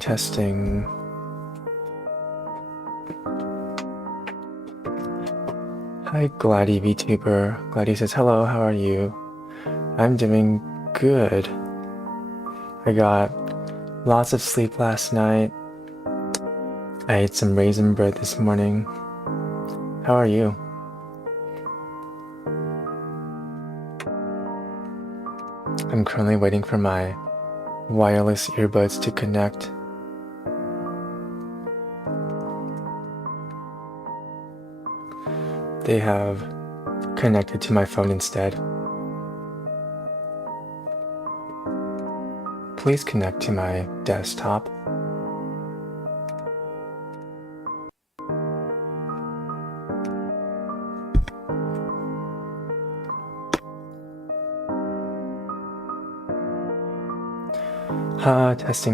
Testing. Hi, Gladdy VTuber. Gladdy says, hello, how are you? I'm doing good. I got lots of sleep last night. I ate some raisin bread this morning. How are you? I'm currently waiting for my wireless earbuds to connect. They have connected to my phone instead. Please connect to my desktop.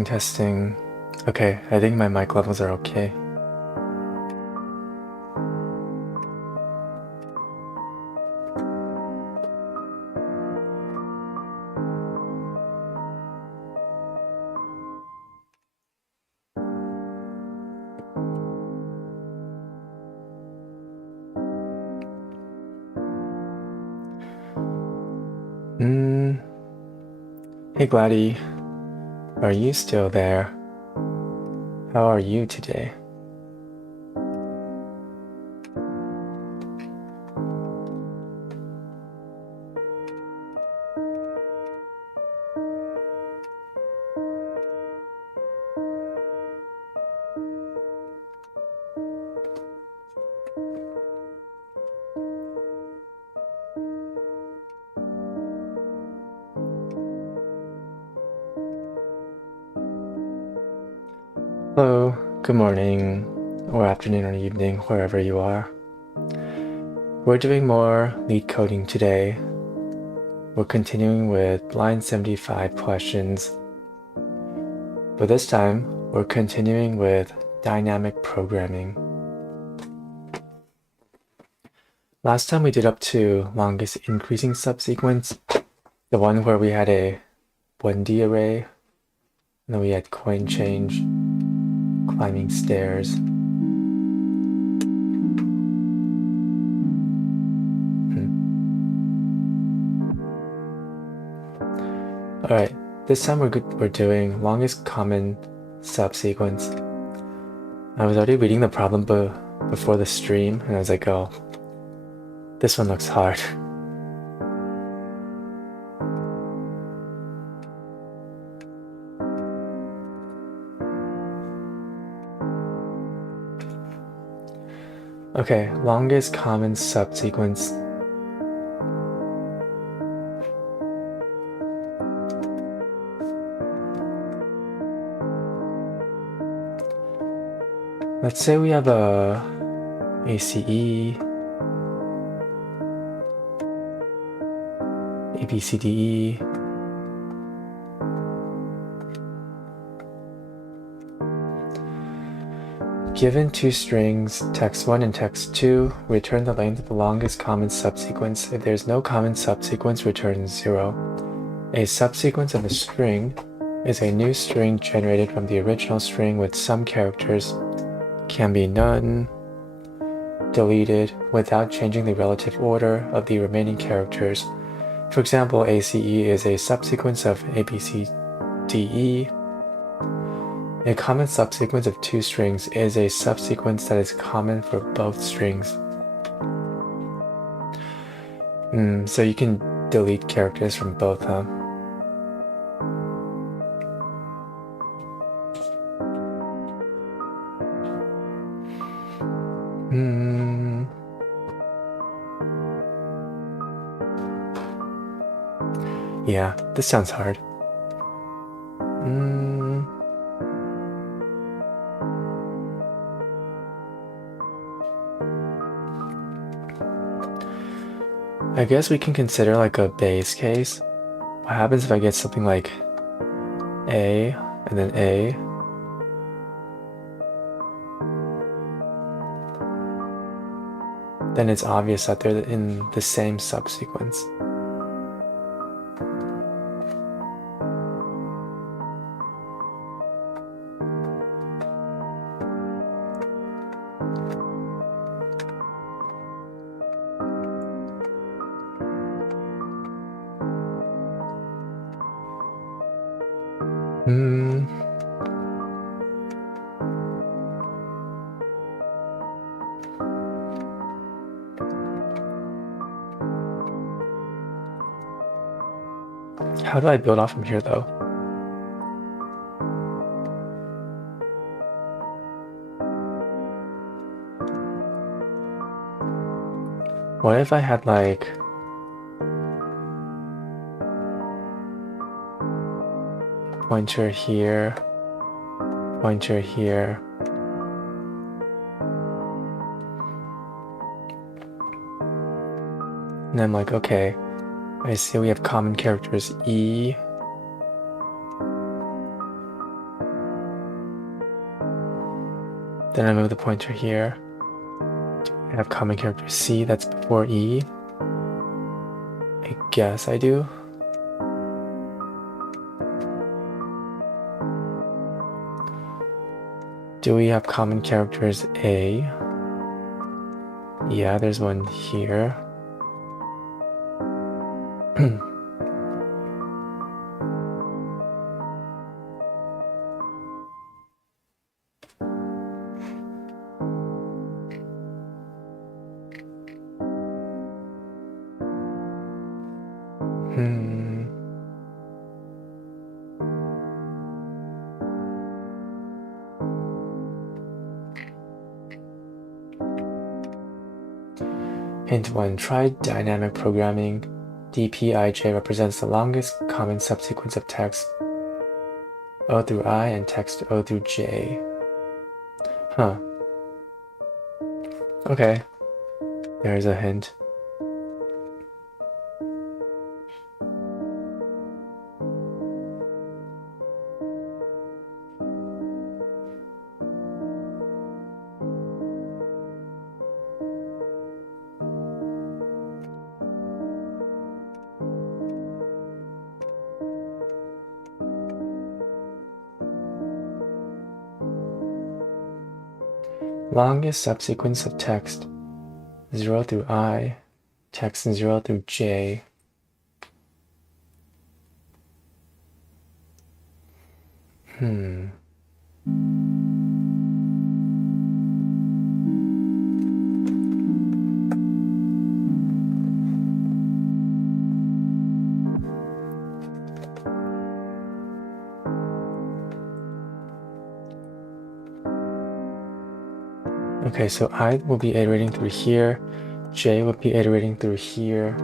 Testing. Okay, I think my mic levels are okay. Hey Gladdy, are you still there? How are you today? Hello, good morning, or afternoon or evening, wherever you are. We're doing more Leetcoding today. We're continuing with line 75 questions. But this time, we're continuing with dynamic programming. Last time we did up to longest increasing subsequence, the one where we had a 1D array, and then we had coin change, climbing stairs. Alright, this time we're doing longest common subsequence. I was already reading the problem before the stream, and I was like, oh, this one looks hard. Okay, longest common subsequence. Let's say we have a ACE, ABCDE, given two strings, text 1 and text 2, return the length of the longest common subsequence. If there's no common subsequence, return 0. A subsequence of a string is a new string generated from the original string with some characters, can be none, deleted without changing the relative order of the remaining characters. For example, ACE is a subsequence of ABCDE. A common subsequence of two strings is a subsequence that is common for both strings. So you can delete characters from both, huh? Yeah, this sounds hard. I guess we can consider like a base case. What happens if I get something like A and then A? Then it's obvious that they're in the same subsequence. How do I build off from here, though? What if I had like pointer here, pointer here, and I'm like, okay, I see we have common characters E, then I move the pointer here. I have common character C, that's before E. I guess I do. Do we have common characters A? Yeah, there's one here. Hint 1. Try dynamic programming. DPIJ represents the longest common subsequence of text O through I and text O through J. Huh. Okay. There's a hint. Longest subsequence of text 0 through I, text 0 through J. Okay, so I will be iterating through here, J will be iterating through here.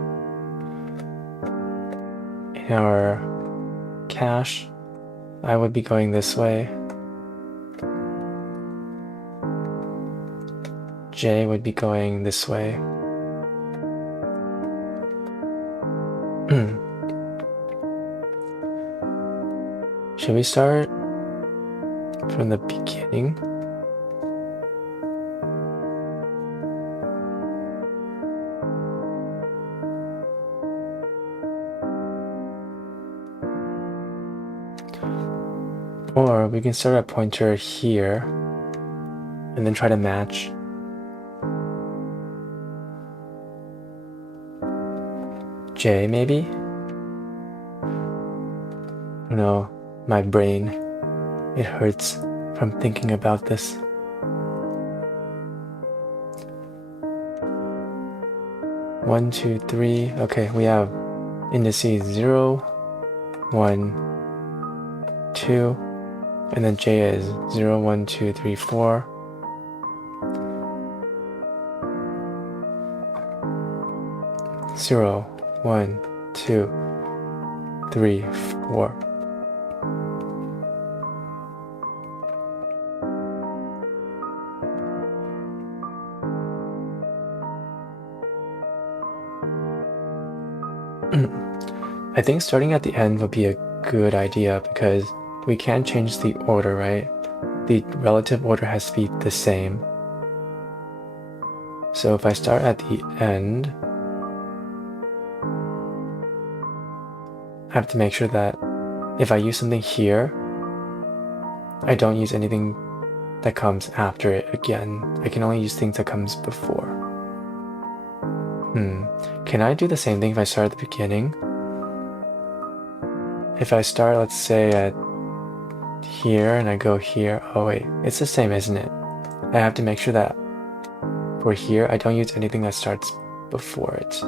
In our cache, I would be going this way. J would be going this way. Should we start from the beginning? Or we can start a pointer here and then try to match. J maybe? I don't know, my brain, it hurts from thinking about this. 1, 2, 3. Okay, we have indices 0, 1, 2, and then J is 0, 1, 2, 3, 4. Zero, 1, 2, 3, 4. I think starting at the end would be a good idea because we can't change the order, right? The relative order has to be the same. So if I start at the end, I have to make sure that if I use something here, I don't use anything that comes after it again. I can only use things that comes before. Can I do the same thing if I start at the beginning? If I start, let's say, at here and I go here, oh wait, it's the same, isn't it? I have to make sure that for here, I don't use anything that starts before it.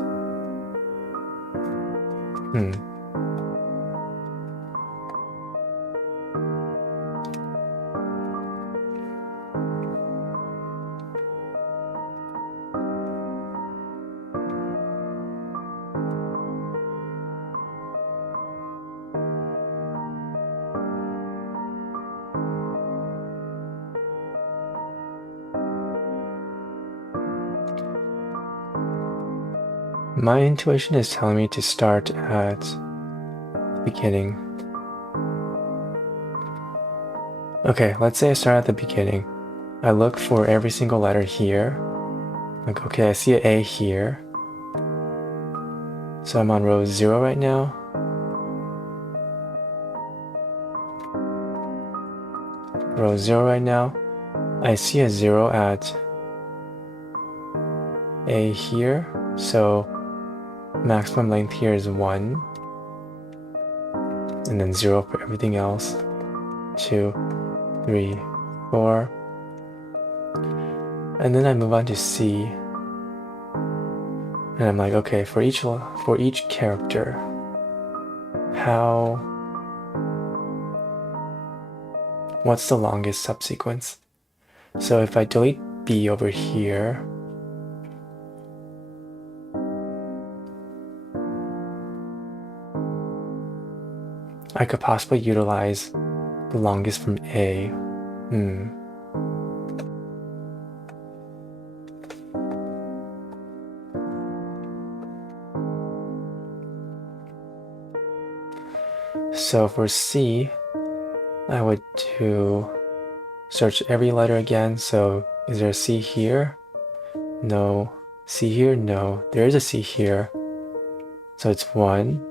My intuition is telling me to start at the beginning. Okay, let's say I start at the beginning. I look for every single letter here. Like, okay, I see an A here. So I'm on row 0 right now. Row 0 right now. I see a 0 at A here. So maximum length here is 1. And then 0 for everything else. 2, 3, 4. And then I move on to C. And I'm like, okay, for each character, what's the longest subsequence? So if I delete B over here, I could possibly utilize the longest from A. So for C, I would search every letter again. So is there a C here? No. C here? No. There is a C here. So it's 1.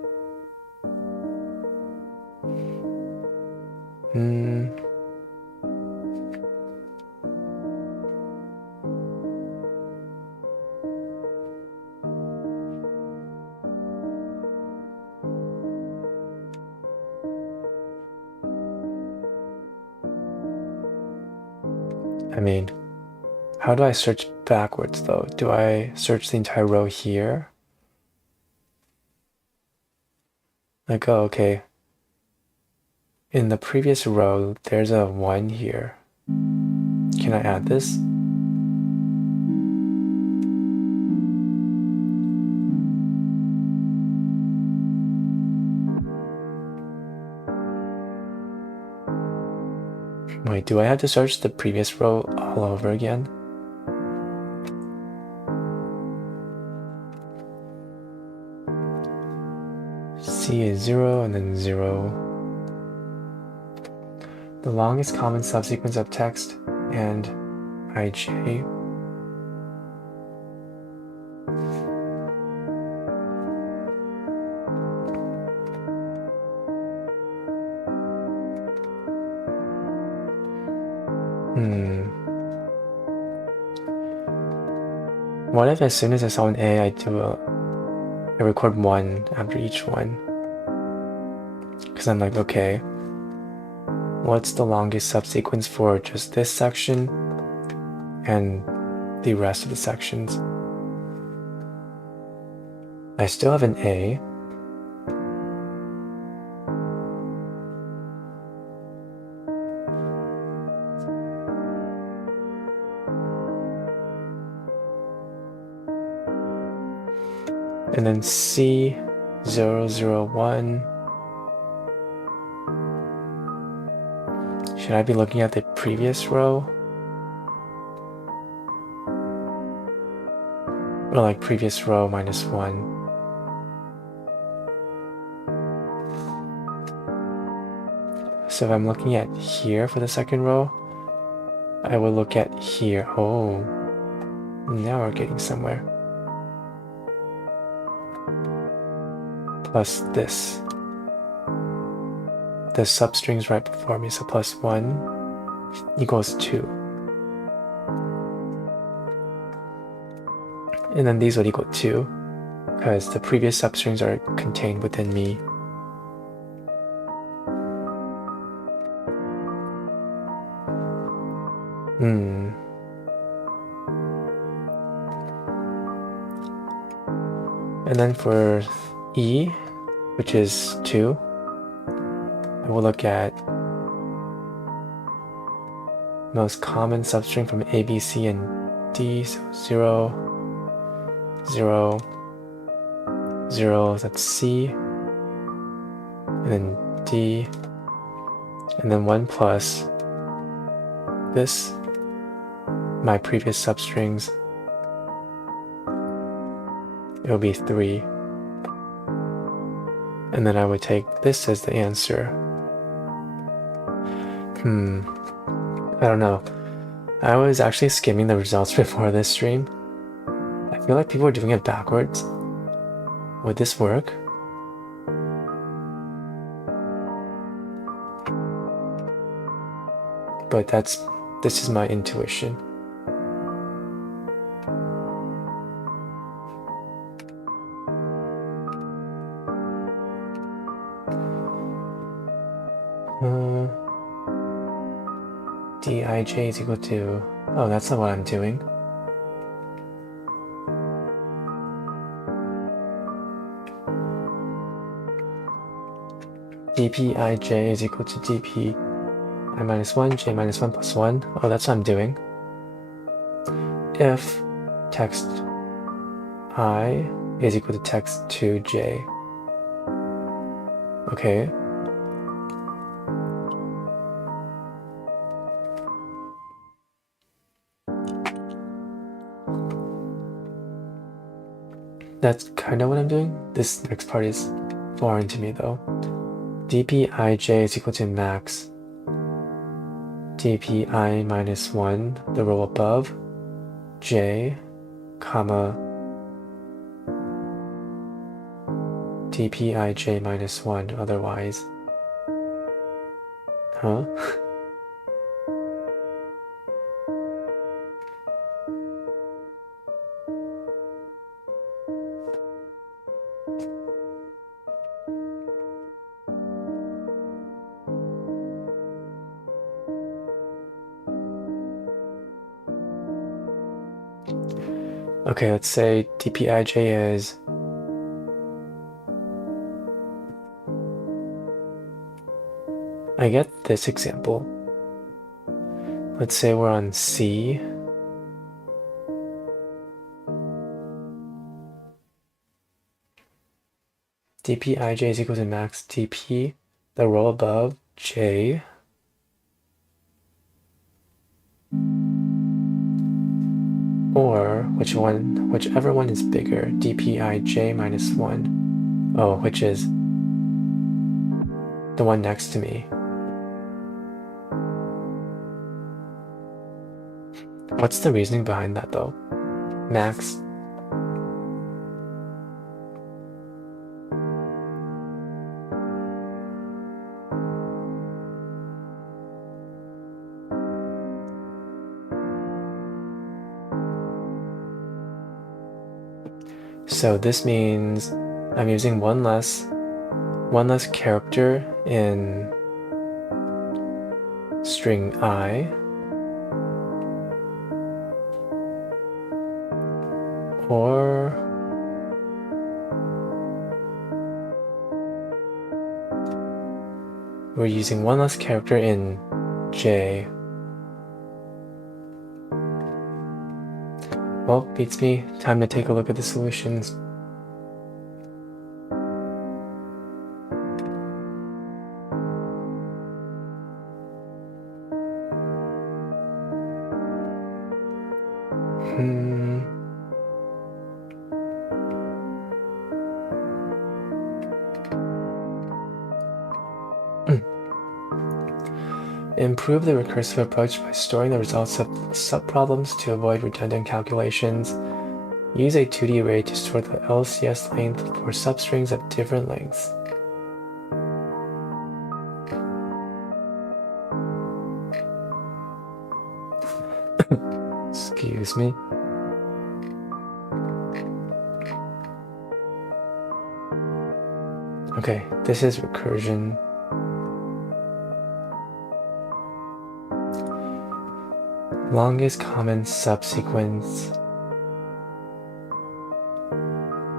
I mean, how do I search backwards though? Do I search the entire row here? Like, oh, okay. In the previous row, there's a 1 here. Can I add this? Wait, do I have to search the previous row all over again? C is 0 and then 0. The longest common subsequence of text and IJ. What if as soon as I saw an A, I record 1 after each one? Because I'm like, okay, what's the longest subsequence for just this section and the rest of the sections? I still have an A. And then C, 0, 0, 1. Should I be looking at the previous row? Or like previous row minus 1. So if I'm looking at here for the second row, I will look at here. Oh, now we're getting somewhere. Plus this. The substring's right before me, so plus 1 equals 2. And then these would equal 2, because the previous substrings are contained within me. And then for E, which is 2, I will look at most common substring from A, B, C, and D. So 0, 0, 0, that's C, and then D, and then 1 plus this, my previous substrings, it will be 3. And then I would take this as the answer. I don't know. I was actually skimming the results before this stream. I feel like people are doing it backwards. Would this work? But this is my intuition. Dij is equal to, oh, that's not what I'm doing. dpij is equal to dp I minus 1, j minus 1 plus 1. Oh, that's what I'm doing. If text I is equal to text 2j. Okay. That's kind of what I'm doing. This next part is foreign to me though. dpij is equal to max dpi minus 1, the row above, j, comma, dpij minus 1, otherwise. Huh? Okay, let's say dpij is I get this example. Let's say we're on C. dpij is equal to max dp, the row above, j, or whichever one is bigger, dpij minus 1. Oh, which is the one next to me. What's the reasoning behind that though? Max. So this means I'm using one less character in string I, or we're using one less character in J. Well, beats me. Time to take a look at the solutions. Improve the recursive approach by storing the results of subproblems to avoid redundant calculations. Use a 2D array to store the LCS length for substrings of different lengths. Excuse me. Okay, this is recursion. Longest common subsequence.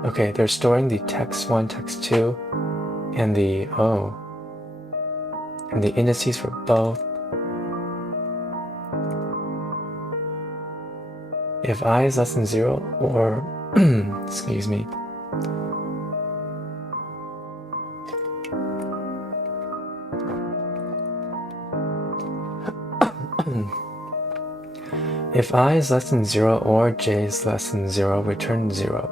Okay, they're storing the text1, text2, and the indices for both. If I is less than 0 or excuse me. If I is less than 0 or j is less than 0, return 0.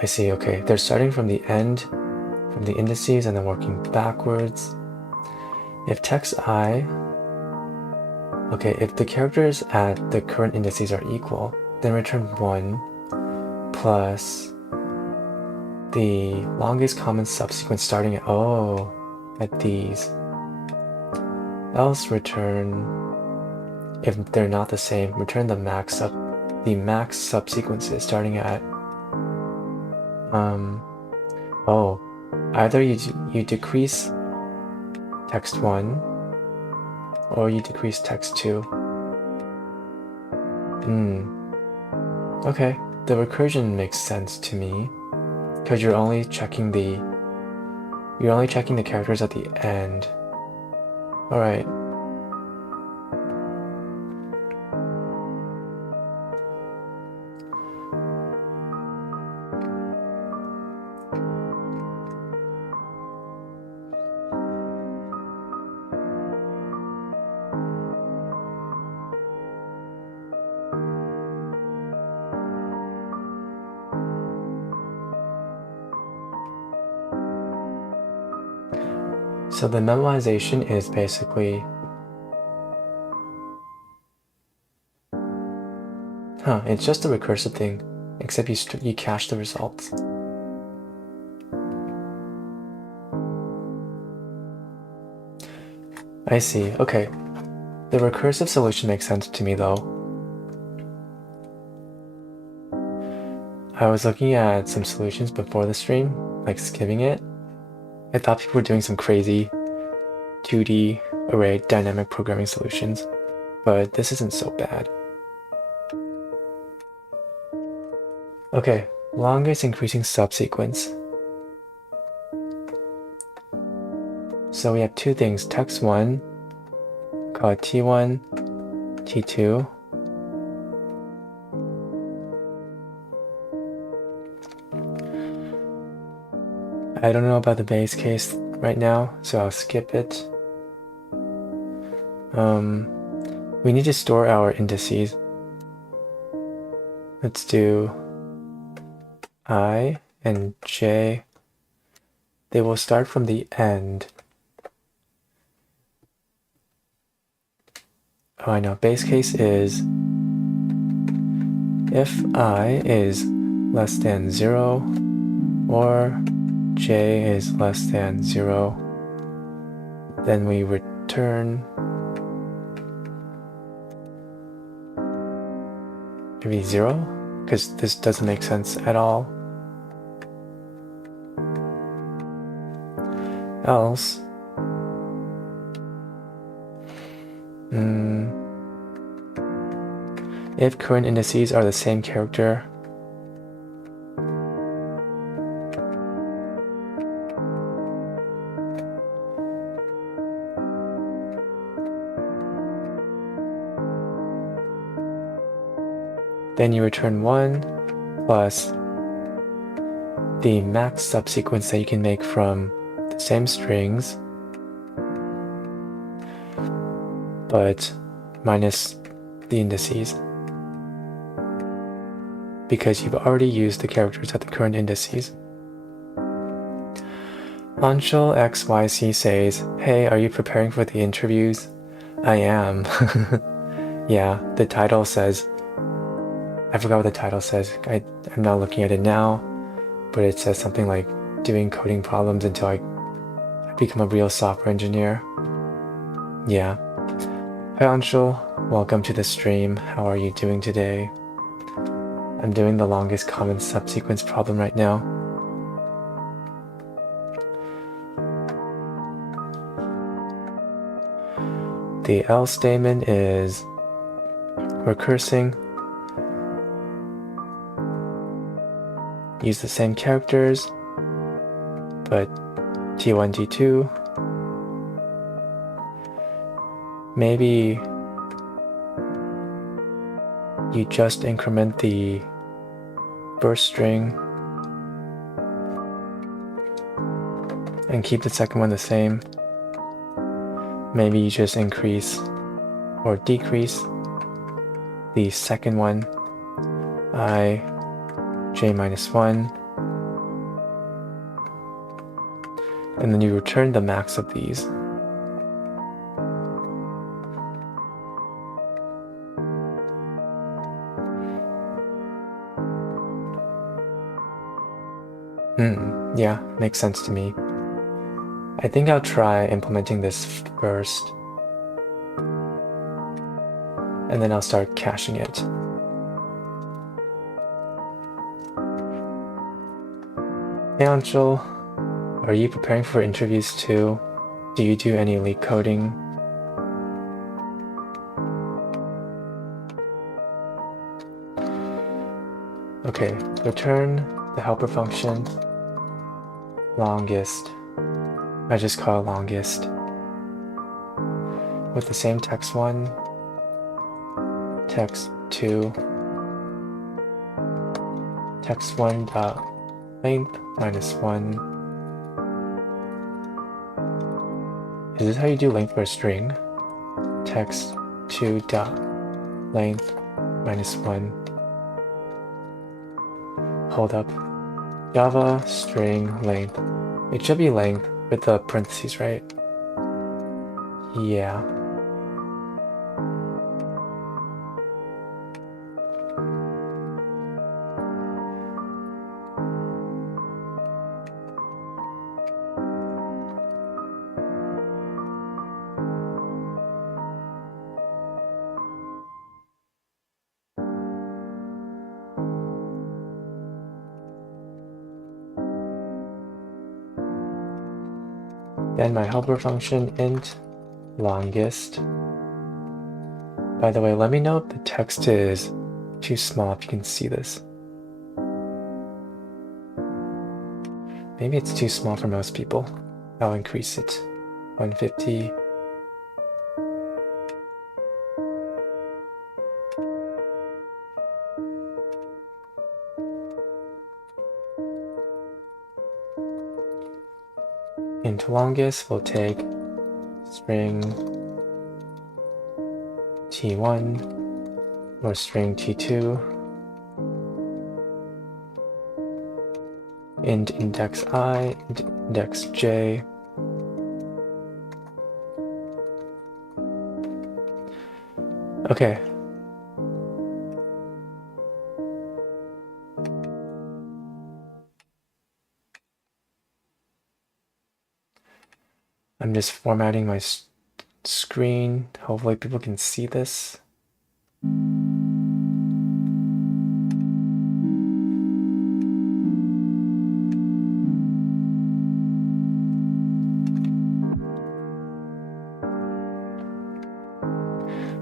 I see, okay. They're starting from the end, from the indices, and then working backwards. If text I, okay, if the characters at the current indices are equal, then return 1 plus the longest common subsequence starting at these. Else return, if they're not the same, return the max subsequences starting at either you decrease text 1 or you decrease text 2. Okay, the recursion makes sense to me because you're only checking the characters at the end. All right. So the memoization is basically, it's just a recursive thing, except you cache the results. I see, okay. The recursive solution makes sense to me though. I was looking at some solutions before the stream, like skimming it. I thought people were doing some crazy 2D array dynamic programming solutions, but this isn't so bad. Okay, longest increasing subsequence. So we have two things, text1, call it T1, T2. I don't know about the base case right now, so I'll skip it. We need to store our indices. Let's do I and j. They will start from the end. Oh, I know. Base case is if I is less than 0 or j is less than 0, then we return maybe 0, because this doesn't make sense at all. Else, if current indices are the same character, Then you return 1 plus the max subsequence that you can make from the same strings, but minus the indices, because you've already used the characters at the current indices. Anshul XYC says, "Hey, are you preparing for the interviews?" I am. Yeah, the title says, I forgot what the title says. I'm not looking at it now, but it says something like doing coding problems until I become a real software engineer. Yeah. Hi Anshul, welcome to the stream. How are you doing today? I'm doing the longest common subsequence problem right now. The else statement is recursing. Use the same characters, but T1, T2. Maybe you just increment the first string and keep the second one the same. Maybe you just increase or decrease the second one, I, j minus 1, and then you return the max of these. Yeah, makes sense to me. I think I'll try implementing this first, and then I'll start caching it. Hey Anshul, are you preparing for interviews too? Do you do any Leetcoding? Okay, return the helper function longest. I just call it longest with the same text1, text2, text1 dot length minus 1. Is this how you do length for a string? Text2 dot length minus 1. Hold up. Java string length. It should be length with the parentheses, right? Yeah. Then my helper function int longest. By the way, let me know if the text is too small, if you can see this. Maybe it's too small for most people. I'll increase it. 150. Int longest will take string T1 or string T2, int index I, int index j. Okay. I'm just formatting my screen. Hopefully people can see this.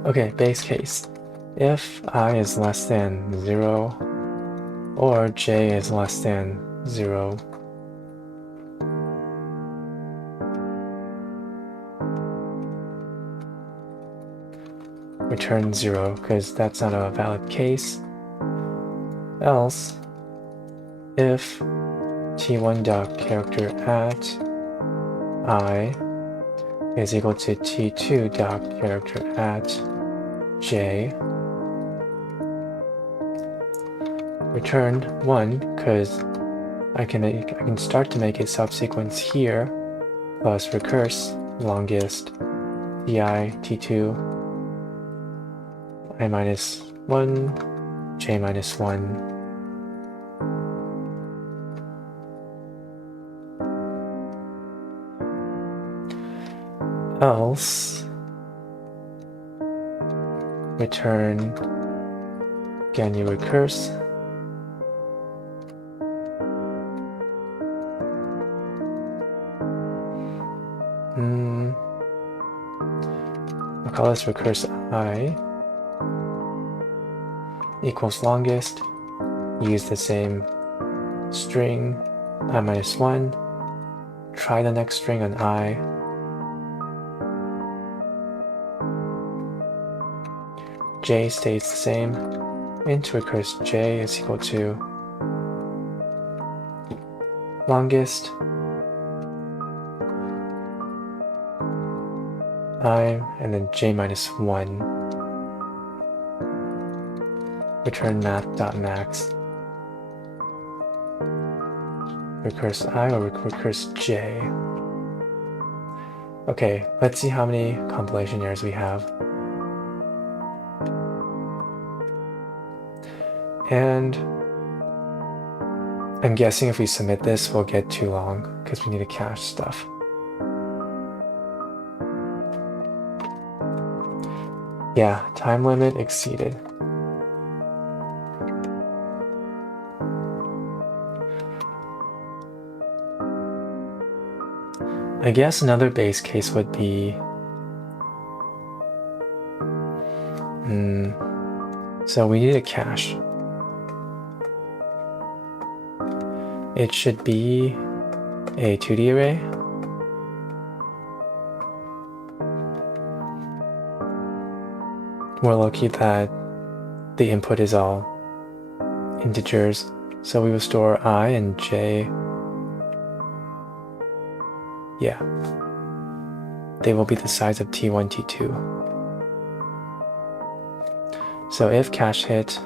Okay, base case. If I is less than 0 or j is less than 0, return 0, because that's not a valid case. else if t1.character at I is equal to t2.character at j, return 1, because I can start to make a subsequence here plus recurse longest ti t2 I minus 1 j minus 1. Else return again you recurse I'll call this recurse I equals longest, use the same string I minus 1, try the next string on I, j stays the same, int recurse j is equal to longest I and then j minus 1, return math.max, recurse I or recurse j. Okay, let's see how many compilation errors we have. And I'm guessing if we submit this, we'll get too long because we need to cache stuff. Yeah, time limit exceeded. I guess another base case would be so we need a cache. It should be a 2D array. We're lucky that the input is all integers, so we will store I and j. Yeah, they will be the size of t1, t2. So if cache hit,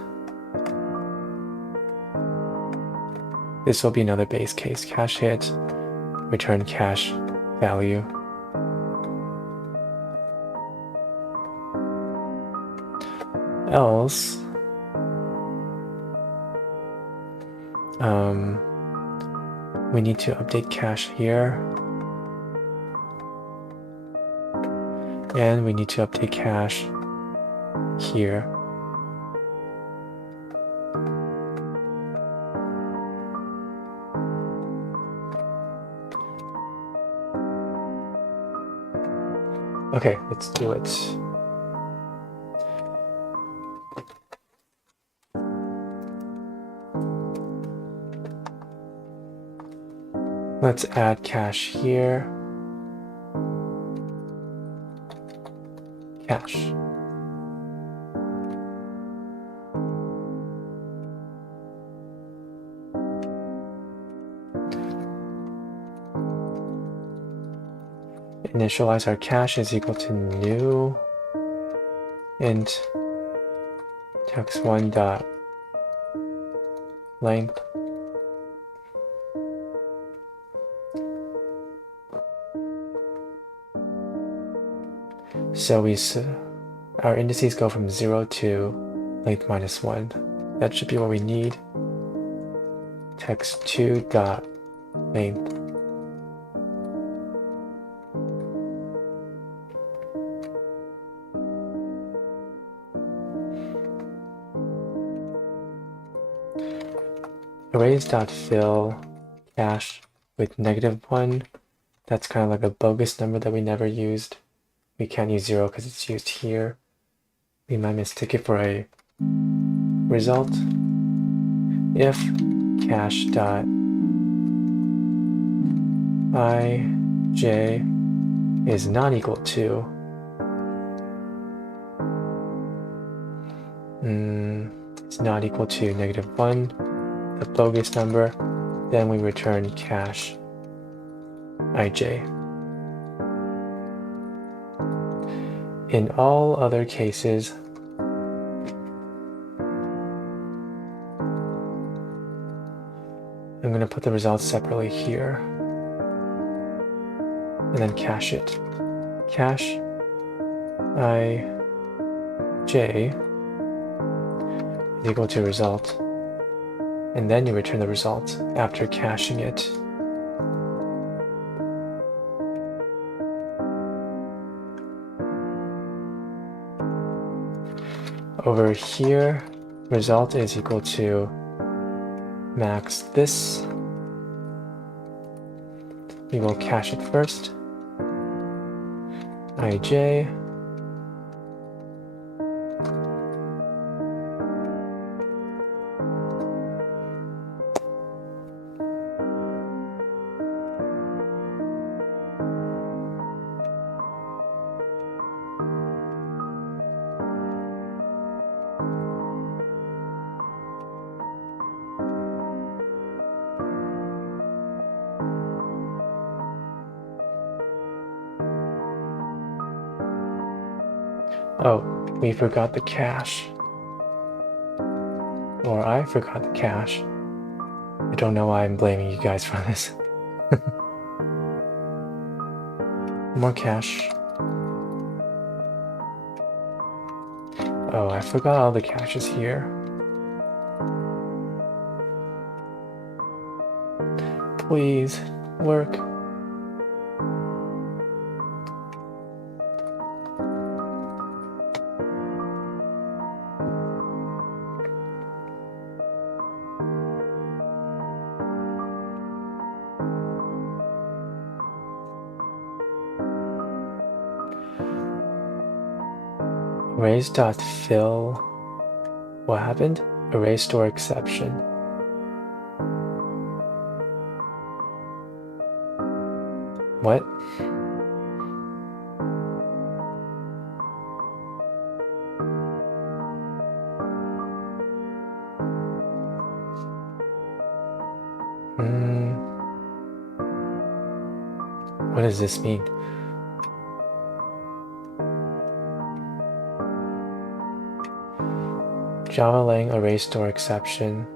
this will be another base case. Cache hit, return cache value. Else, we need to update cache here. And we need to update cache here. Okay, let's do it. Let's add cache here. Cache. Initialize our cache is equal to new int text1 dot length so our indices go from 0 to length minus 1. That should be what we need. Text2 dot length arrays.fill cache with -1. That's kind of like a bogus number that we never used. We can't use 0 because it's used here. We might mistake it for a result. If cache dot ij is not equal to is not equal to -1, the bogus number, then we return cache ij. In all other cases, I'm going to put the results separately here and then cache it. Cache ij is equal to result, and then you return the result after caching it. Over here, result is equal to max this. We will cache it first. ij. Oh, we forgot the cache. Or I forgot the cache. I don't know why I'm blaming you guys for this. More cache. Oh, I forgot all the caches here. Please, work. Arrays.fill. What happened? Array store exception. What? What does this mean? Java lang array store exception.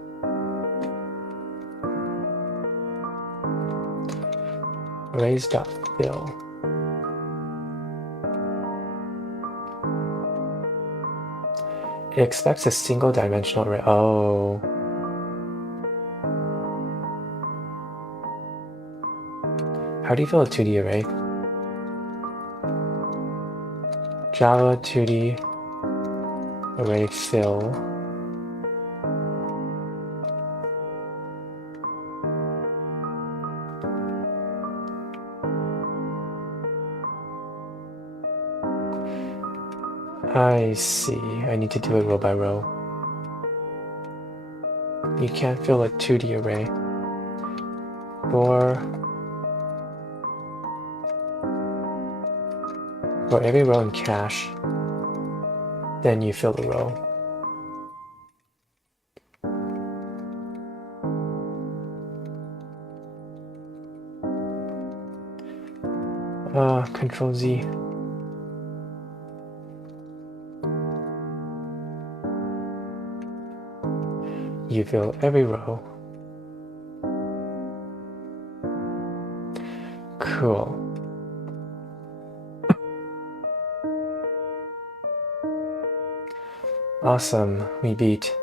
Arrays.fill. It expects a single dimensional array. Oh. How do you fill a 2D array? Java 2D array fill. I see. I need to do it row by row. You can't fill a 2D array. For every row in cache, then you fill the row. Control Z. You fill every row. Cool. Awesome, we beat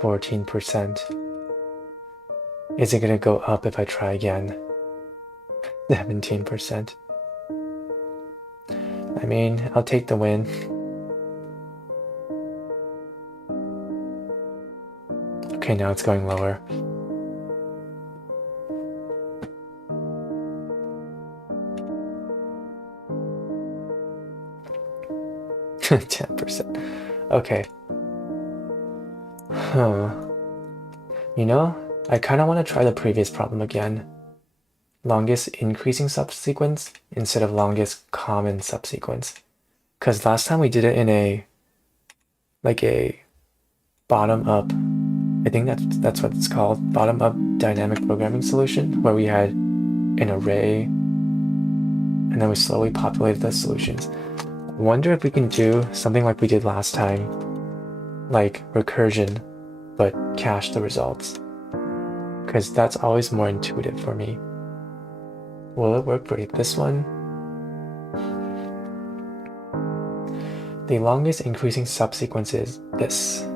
14%. Is it gonna go up if I try again? 17%. I mean, I'll take the win. Okay, now it's going lower. %. Okay. You know, I kind of want to try the previous problem again. Longest increasing subsequence instead of longest common subsequence. Because last time we did it in a bottom-up, I think that's what it's called, bottom-up dynamic programming solution, where we had an array and then we slowly populated the solutions. I wonder if we can do something like we did last time, like recursion, but cache the results, because that's always more intuitive for me. Will it work for this one? The longest increasing subsequence is this.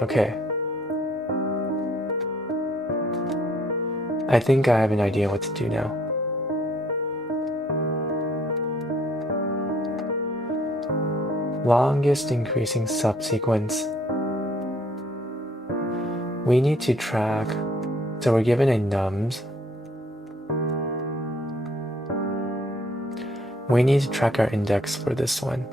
Okay. I think I have an idea what to do now. Longest increasing subsequence. We need to track, so we're given a nums. We need to track our index for this one.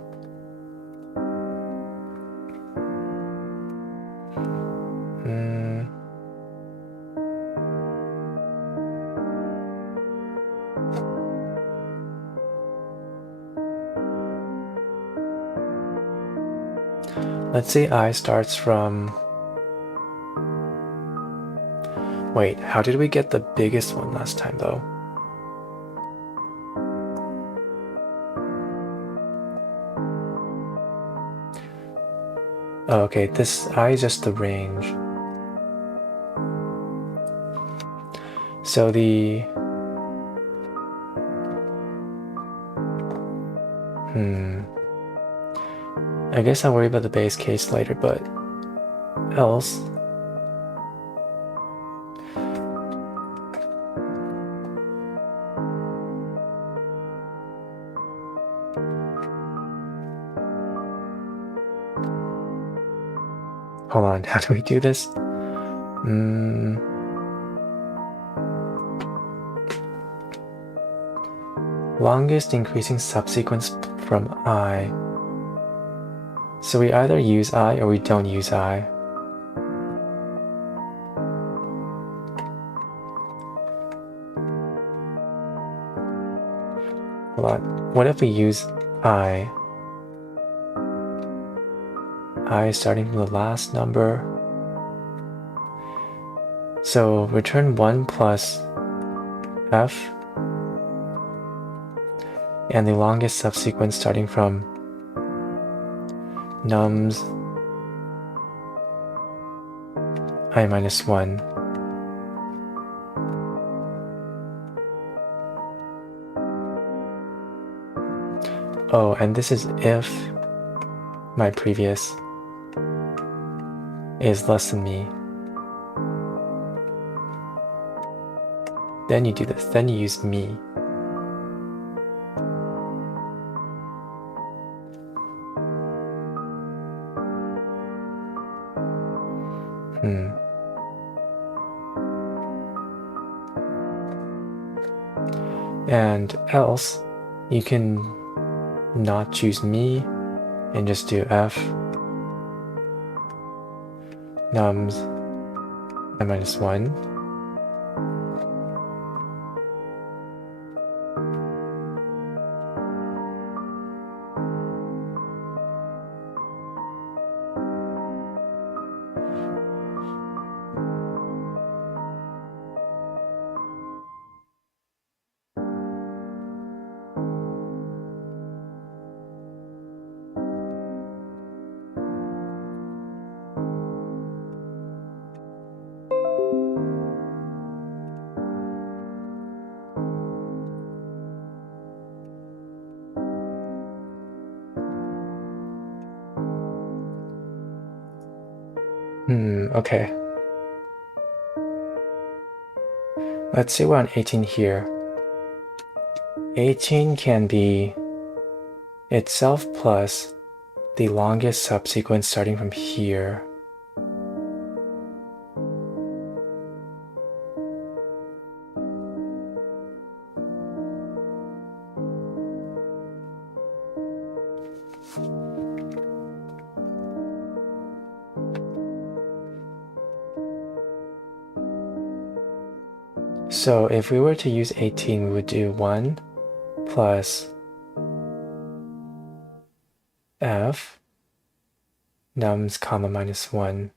Let's say I starts from... Wait, how did we get the biggest one last time though? Oh, okay, this I is just the range. So the... I guess I'll worry about the base case later, but else... Hold on, how do we do this? Longest increasing subsequence from I. So we either use I or we don't use I. Hold on, what if we use I? I starting from the last number. So return 1 plus F, and the longest subsequence starting from nums I minus 1. Oh, and this is if my previous is less than me. Then you do this, then you use me. And else, you can not choose me and just do F nums I minus 1. Okay. Let's say we're on 18 here. 18 can be itself plus the longest subsequence starting from here. So if we were to use 18, we would do 1 plus f nums comma minus 1.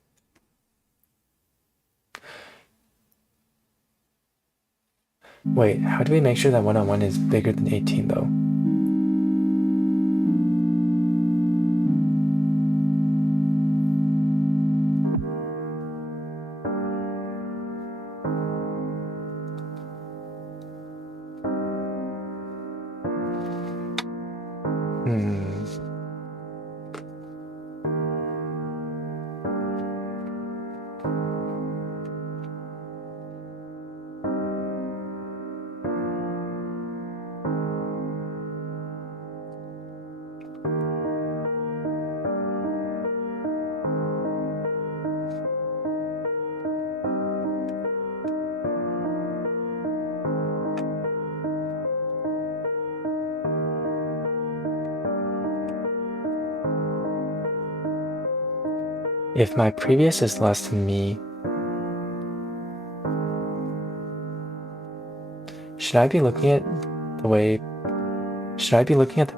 Wait, how do we make sure that 1 is bigger than 18 though? If my previous is less than me, should I be looking at the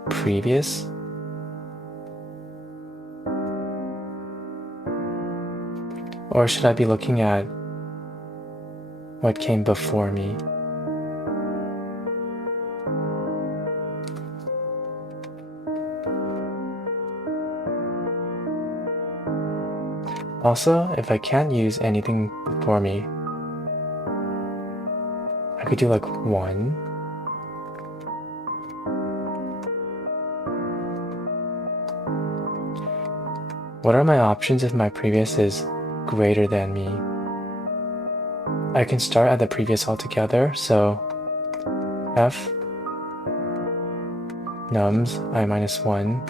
previous? Or should I be looking at what came before me? Also, if I can't use anything before me, I could do like 1. What are my options if my previous is greater than me? I can start at the previous altogether, so f nums I minus 1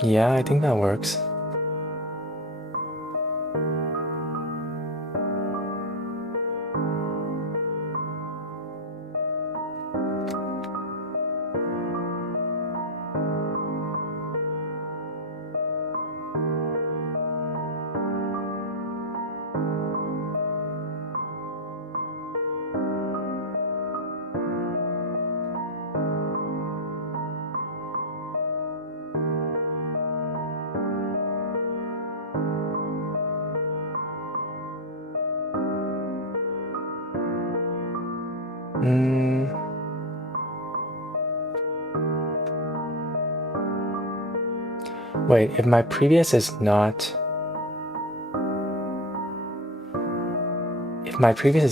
Yeah, I think that works. Wait, if my previous is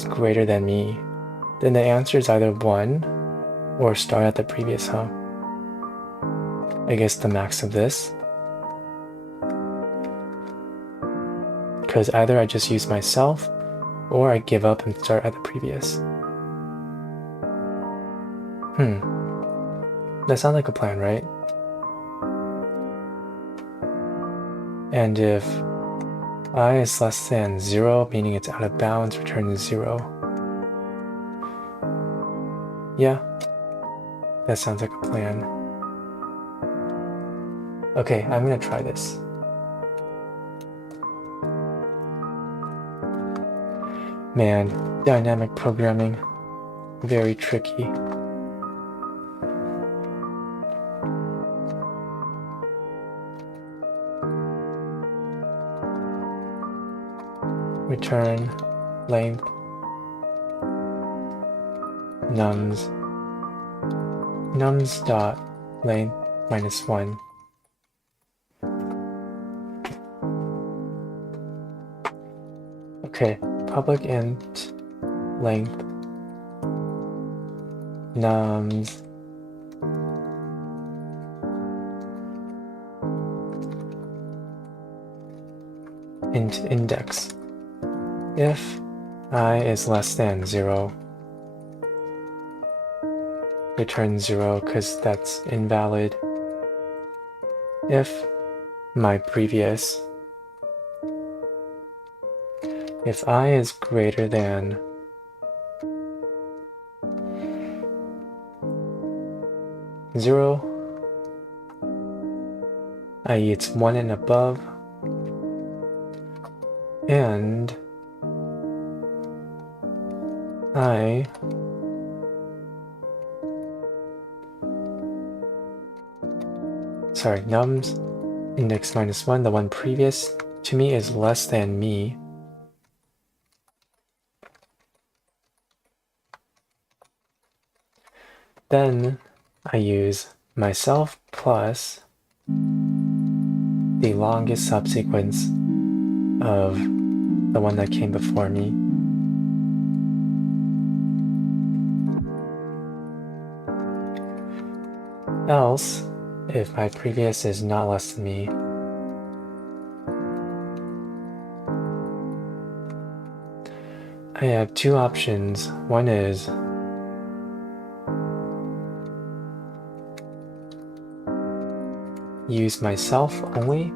greater than me, then the answer is either 1 or start at the previous, huh? I guess the max of this. Because either I just use myself or I give up and start at the previous. That sounds like a plan, right? And if I is less than 0, meaning it's out of bounds, return 0. Yeah, that sounds like a plan. Okay, I'm gonna try this. Man, dynamic programming, very tricky. Return length nums dot length minus 1. Okay, public int length nums int index. If I is less than 0, return 0 because that's invalid. If my previous, if I is greater than zero, i.e. it's 1 and above, and nums index -1, the one previous to me, is less than me. Then I use myself plus the longest subsequence of the one that came before me. Else, if my previous is not less than me, I have two options. One is use myself only,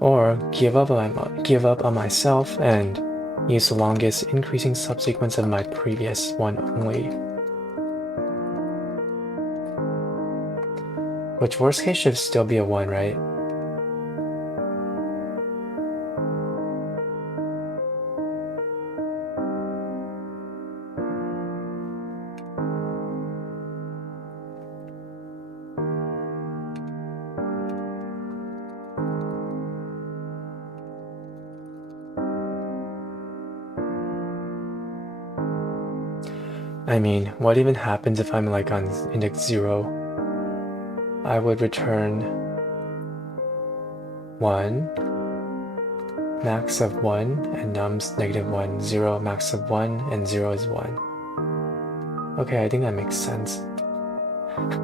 or give up on myself and use the longest increasing subsequence of my previous one only. Which worst case should still be a 1, right? I mean, what even happens if I'm like on index 0? I would return 1, max of 1, and nums -1, 0, max of 1, and 0 is 1. Okay, I think that makes sense.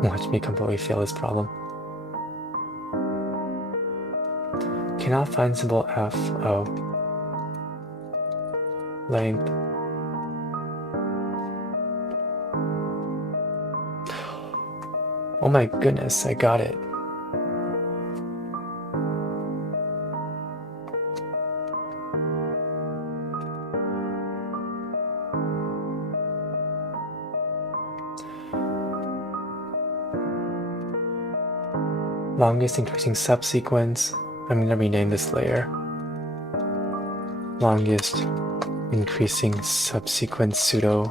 Watch me completely fail this problem. Cannot find symbol F. Oh. Length. Oh my goodness, I got it. Longest increasing subsequence. I'm going to rename this layer. Longest increasing subsequence pseudo.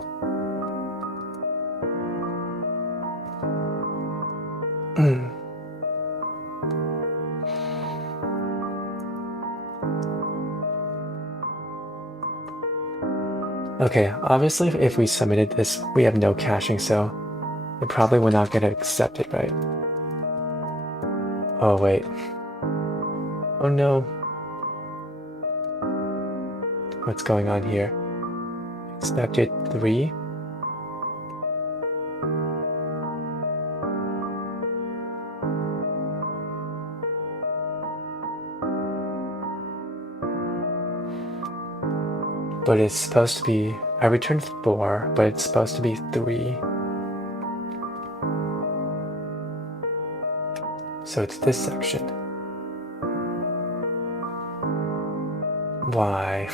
Okay, obviously if we submitted this, we have no caching, so it probably would not get accepted, right? Oh wait. Oh no. What's going on here? Expected 3. But it's supposed to be, I returned 4, but it's supposed to be 3. So it's this section. Why?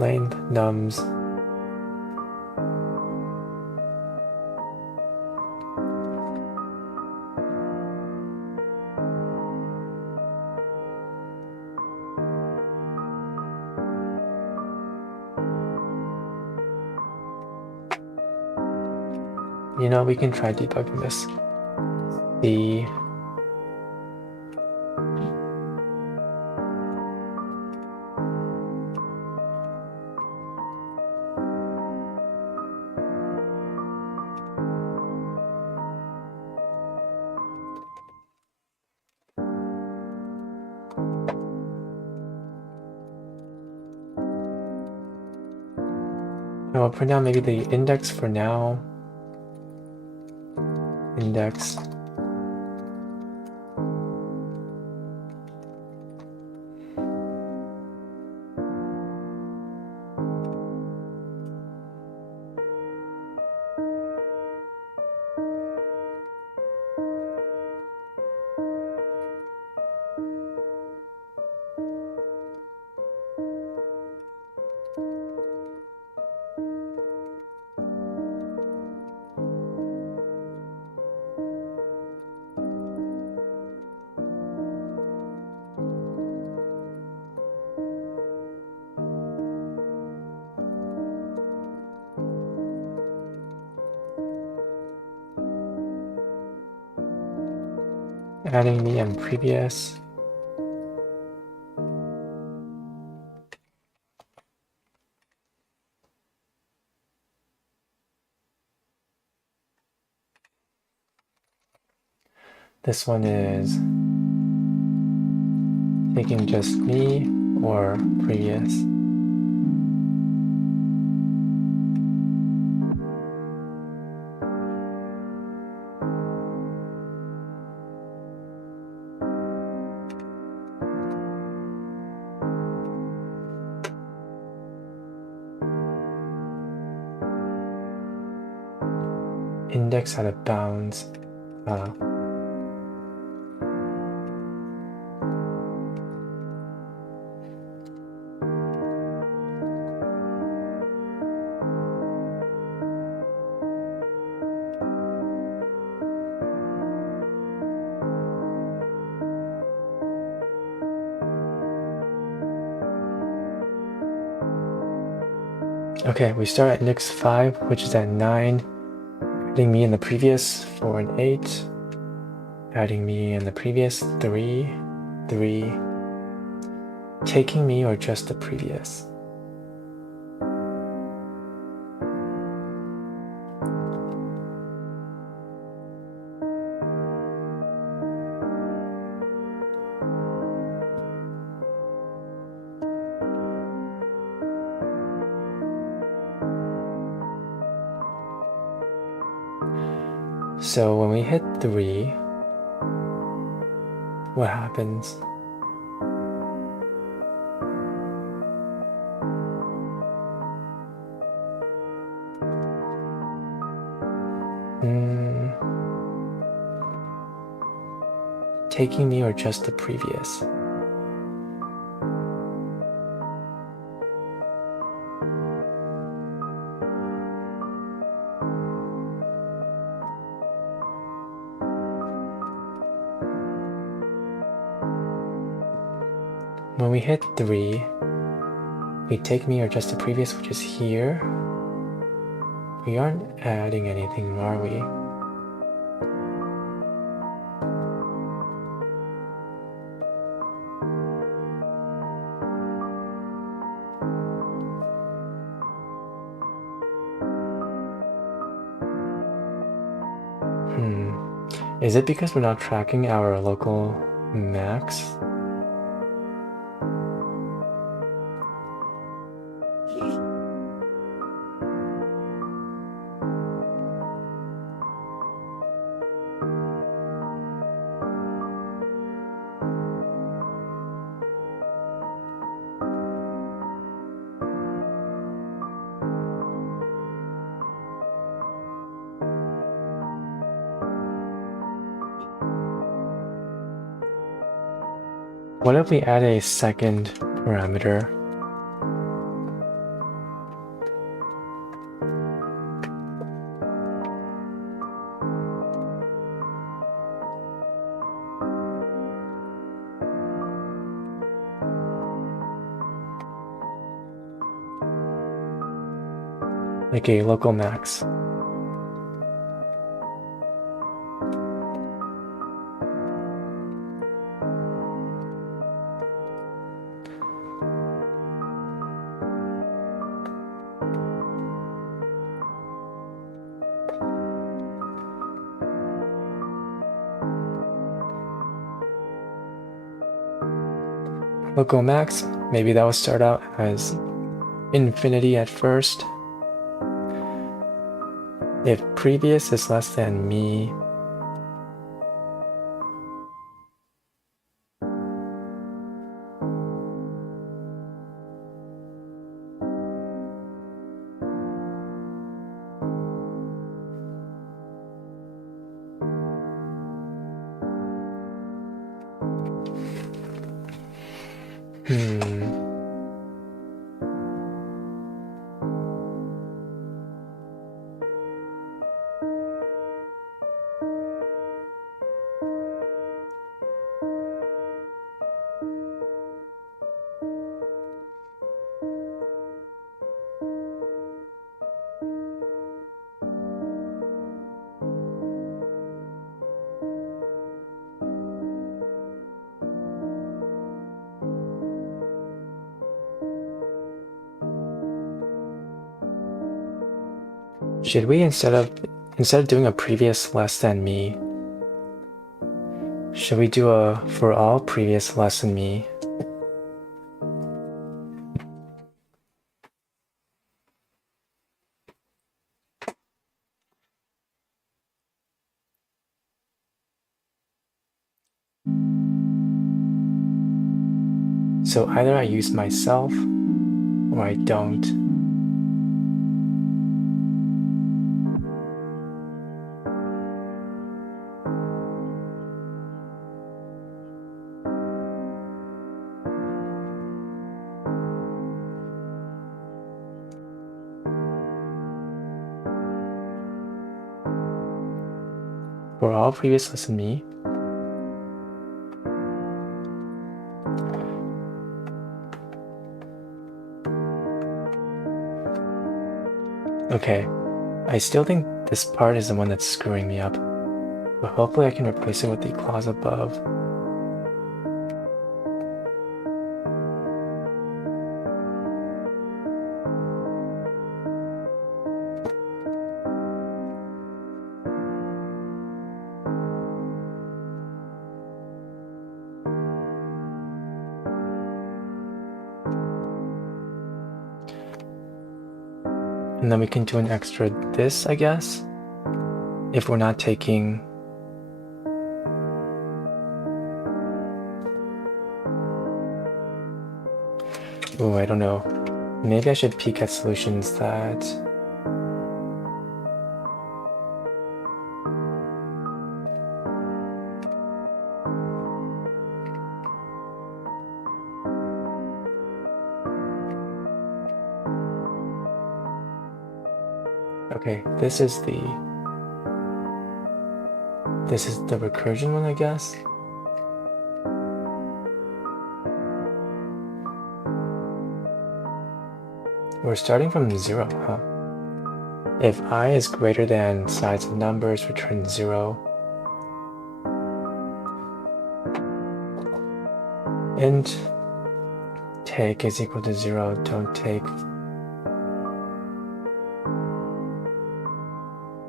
Length, nums. You know, we can try debugging this. I'll print out maybe the index for now. Index. adding me and previous. This one is taking just me or previous. Index out of bounds. Okay, we start at index 5, which is at 9, adding me in the previous 4 and 8, adding me in the previous 3, 3, taking me or just the previous. So when we hit 3, what happens? Taking me or just the previous? When we hit 3, we take me or just the previous, which is here. We aren't adding anything, are we? Is it because we're not tracking our local max? What if we add a second parameter? Like a local max. Local max, maybe that will start out as infinity at first. If previous is less than me, Should we, instead of doing a previous less than me, should we do a for all previous less than me? So either I use myself or I don't. For all previous less than me. Okay, I still think this part is the one that's screwing me up, but hopefully I can replace it with the clause above. And then we can do an extra this, I guess, if we're not taking I don't know. Maybe I should peek at solutions that okay, this is the recursion one, I guess. We're starting from 0, huh? If I is greater than size of numbers, return 0. And take is equal to 0, don't take.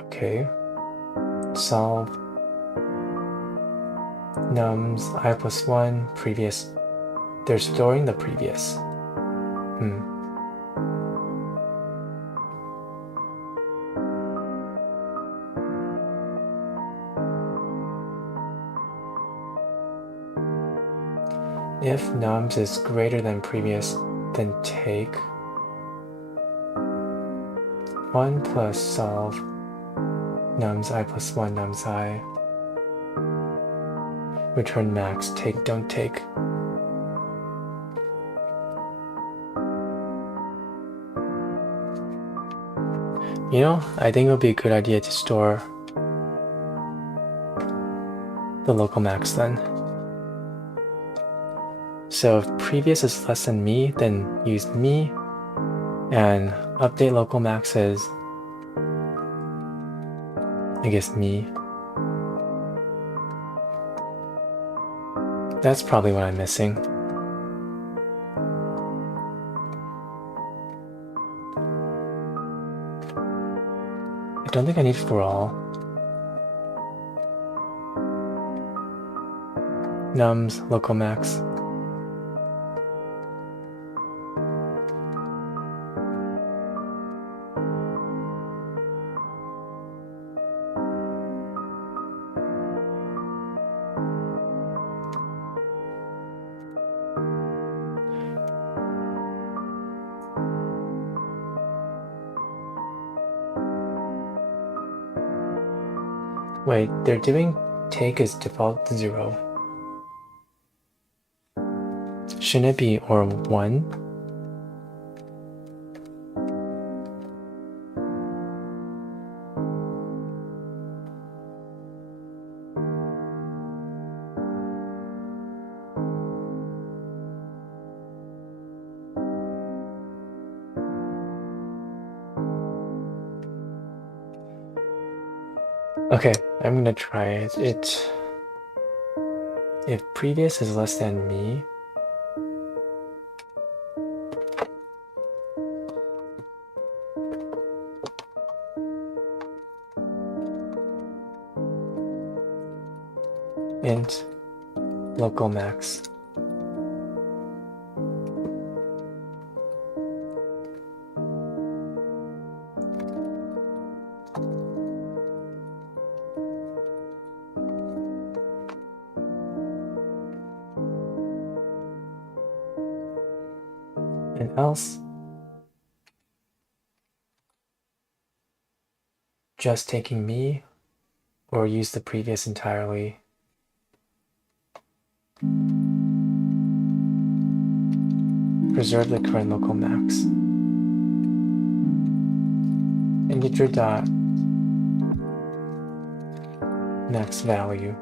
Okay. Solve nums I plus 1, previous. They're storing the previous. If nums is greater than previous, then take 1 plus solve nums I plus 1 nums I. Return max, take, don't take. You know, I think it would be a good idea to store the local max then. So if previous is less than me, then use me and update local maxes. I guess me. That's probably what I'm missing. I don't think I need for all. Nums, local max. Wait, they're doing take as default 0. Shouldn't it be or 1? Okay, I'm gonna try it. If previous is less than me, int local max. And else just taking me, or use the previous entirely. Preserve the current local max. Integer dot max value.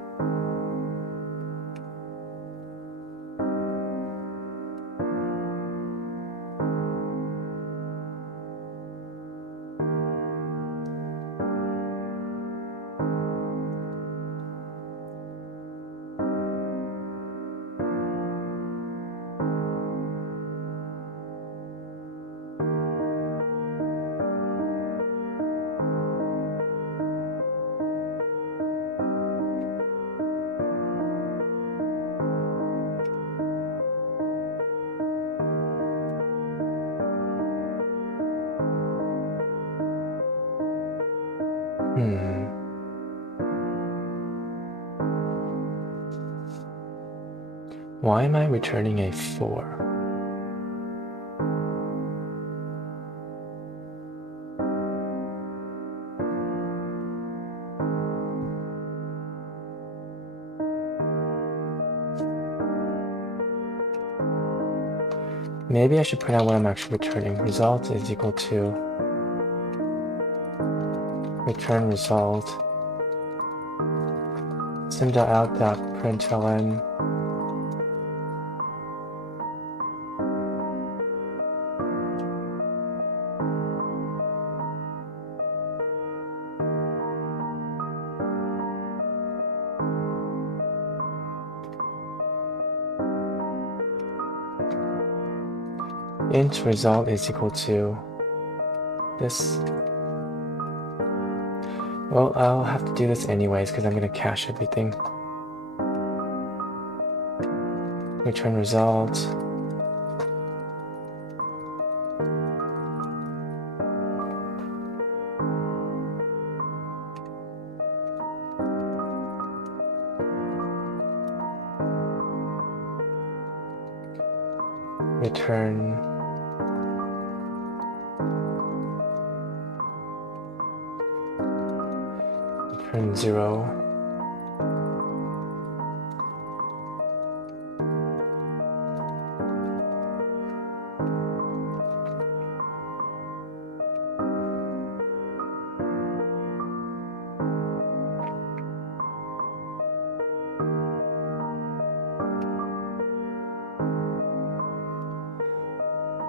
Why am I returning a 4? Maybe I should print out what I'm actually returning. Result is equal to return result sim.out.println int result is equal to this. Well, I'll have to do this anyways because I'm going to cache everything. Return result. Return return 0.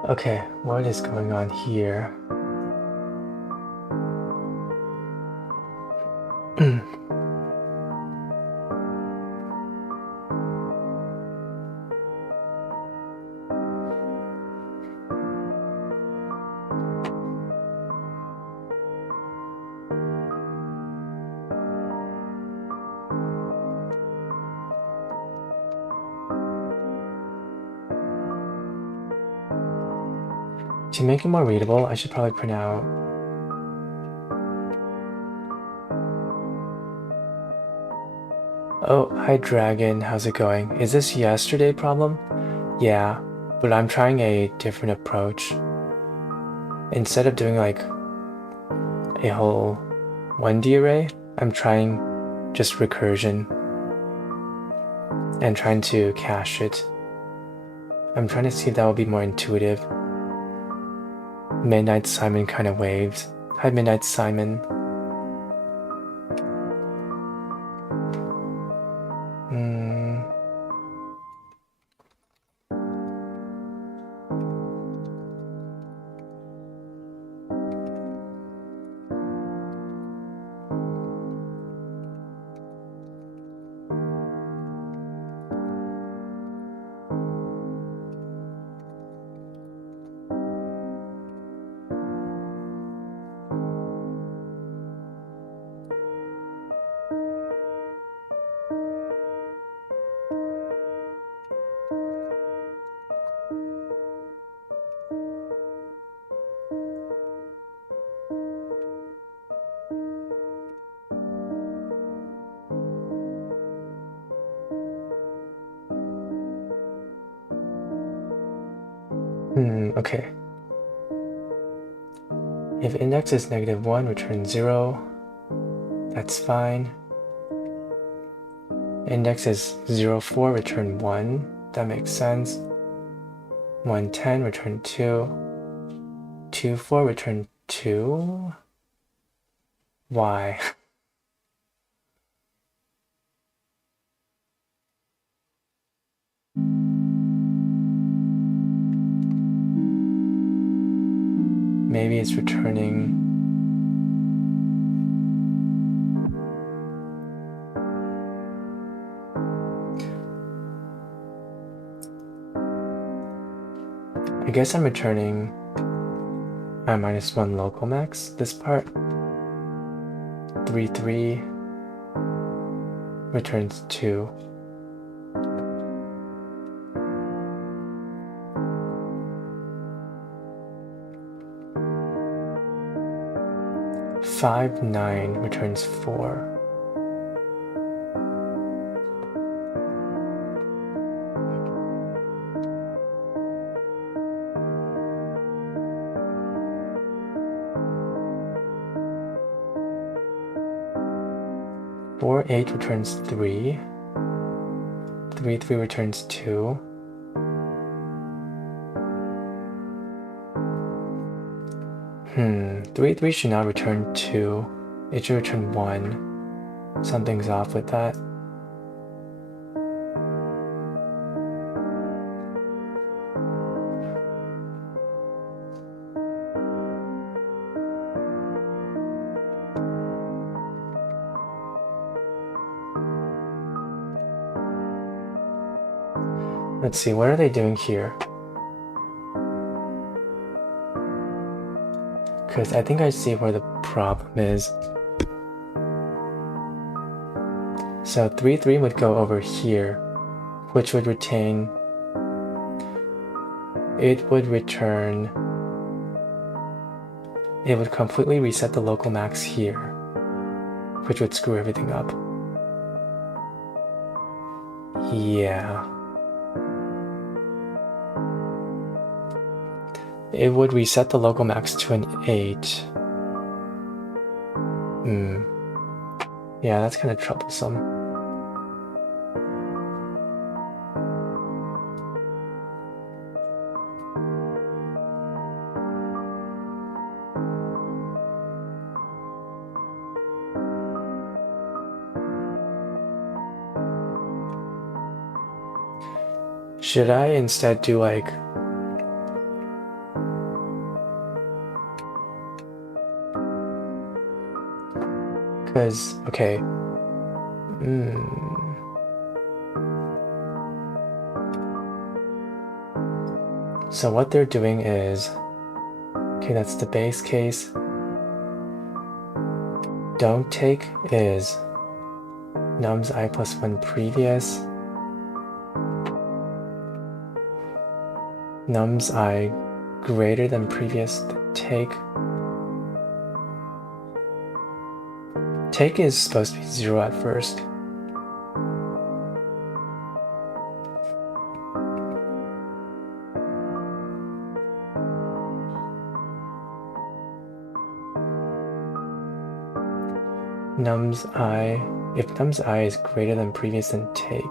Okay, what is going on here? To make it more readable, I should probably print out oh, hi Dragon, how's it going? Is this yesterday problem? Yeah, but I'm trying a different approach. Instead of doing like a whole 1D array, I'm trying just recursion and trying to cache it. I'm trying to see if that will be more intuitive. Midnight Simon kind of waves. Hi Midnight Simon. Okay. If index is -1, return 0. That's fine. Index is 0, 4, return 1. That makes sense. 110, return 2. 2, 4, return 2. Why? Maybe it's returning. I guess I'm returning -1 local max, this part. 3, 3 returns 2. Five, 9 returns 4. Four, 8 returns 3. 3, 3 returns 2. Three, 3 should not return 2. It should return 1. Something's off with that. Let's see, what are they doing here? Because I think I see where the problem is. So 3, 3 would go over here, which would retain. It would return. It would completely reset the local max here, which would screw everything up. Yeah. It would reset the local max to an 8. Yeah, that's kind of troublesome. Should I instead do like because okay. So what they're doing is, okay, that's the base case. Don't take is nums I plus 1 previous, nums I greater than previous take. Take is supposed to be 0 at first. Nums I, if nums I is greater than previous, then take.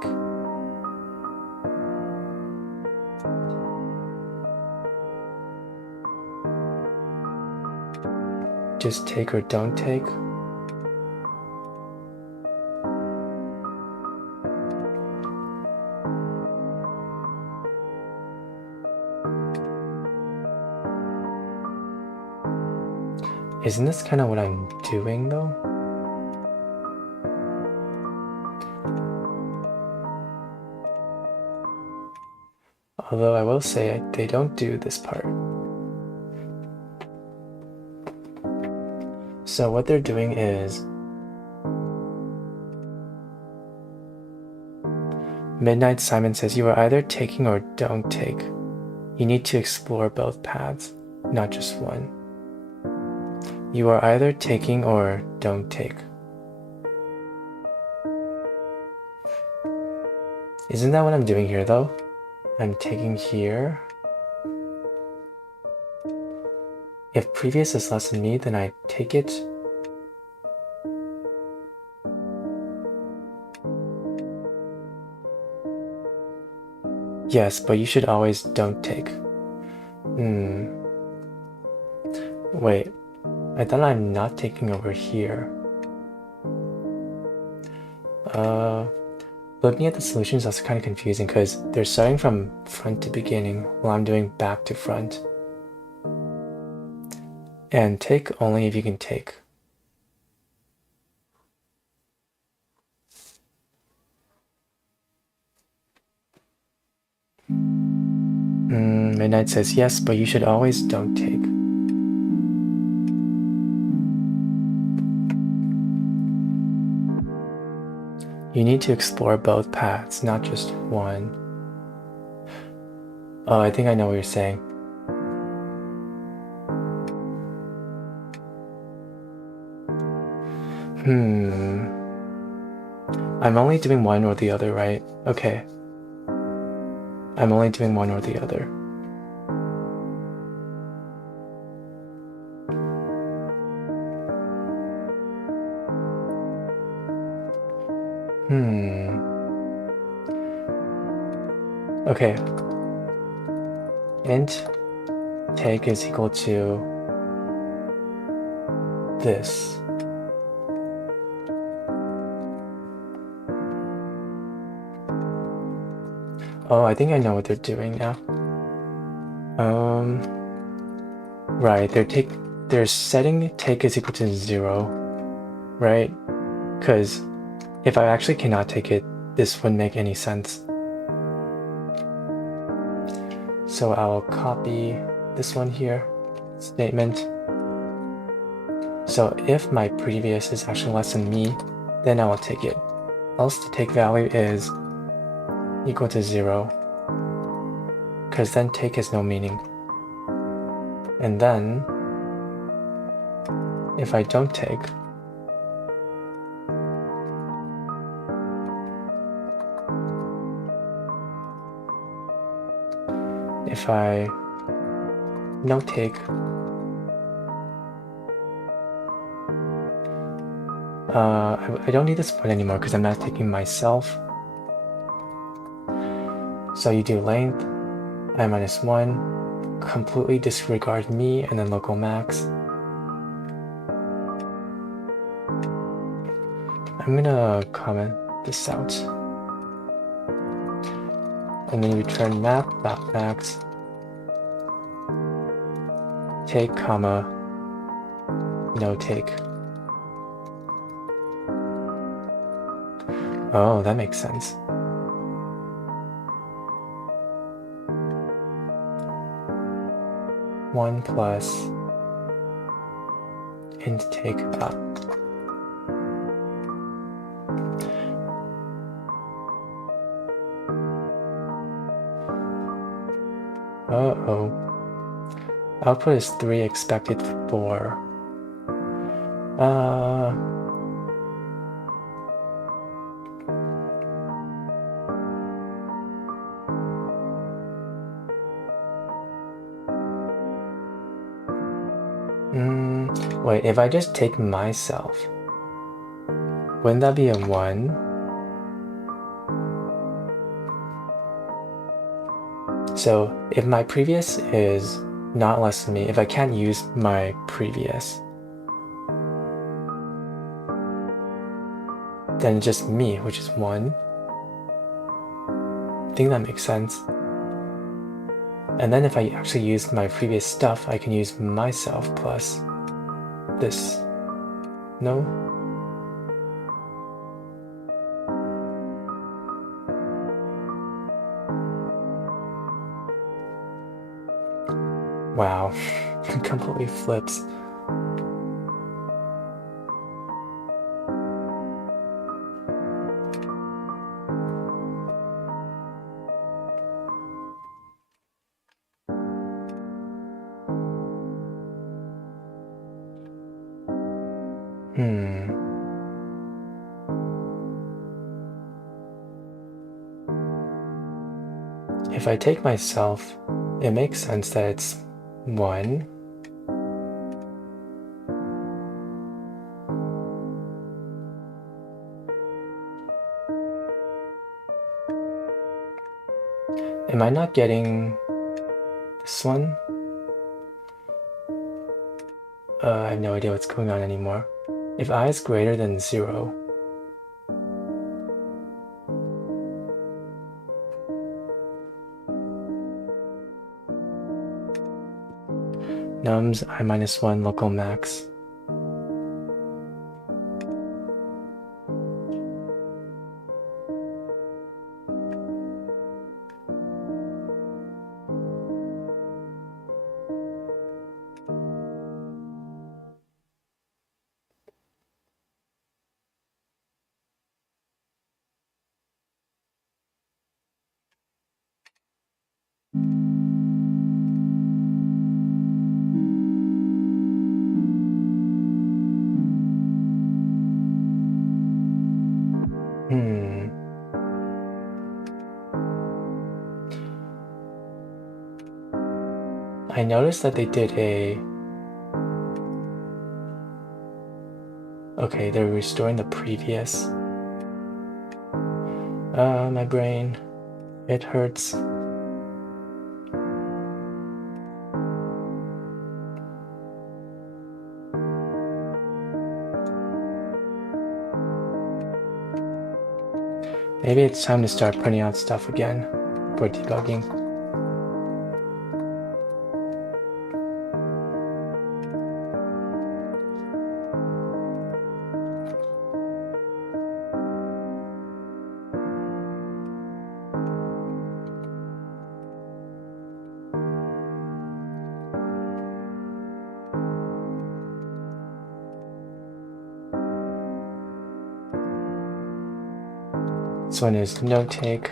Just take or don't take. Isn't this kind of what I'm doing though? Although I will say they don't do this part. So what they're doing is Midnight Simon says you are either taking or don't take. You need to explore both paths, not just one. You are either taking or don't take. Isn't that what I'm doing here though? I'm taking here. If previous is less than me, then I take it. Yes, but you should always don't take. Wait, I thought I'm not taking over here. Looking at the solutions, that's kind of confusing because they're starting from front to beginning while I'm doing back to front. And take only if you can take. Midnight says yes, but you should always don't take. You need to explore both paths, not just one. Oh, I think I know what you're saying. I'm only doing one or the other, right? Okay. I'm only doing one or the other. Okay. Int take is equal to this. Oh, I think I know what they're doing now. Right, they're setting take is equal to 0, right? Because if I actually cannot take it, this wouldn't make any sense. So I'll copy this one here, statement. So if my previous is actually less than me, then I will take it. Else the take value is equal to 0, because then take has no meaning. And then, if I don't take, if I no take, I don't need this point anymore because I'm not taking myself. So you do length, I minus 1, completely disregard me, and then local max. I'm gonna comment this out. And then return map.max, take, comma, no take. Oh, that makes sense. One plus int take up. Uh-oh. Output is 3, expected 4. Wait, if I just take myself, wouldn't that be a 1? So if my previous is not less than me, if I can't use my previous, then it's just me, which is 1. I think that makes sense. And then if I actually use my previous stuff, I can use myself plus this. No? Wow, it completely flips. If I take myself, it makes sense that it's 1. Am I not getting this one? I have no idea what's going on anymore. If I is greater than 0, nums I minus 1 local max. I noticed that they did okay, they're restoring the previous. My brain, it hurts. Maybe it's time to start printing out stuff again for debugging. This one is no take.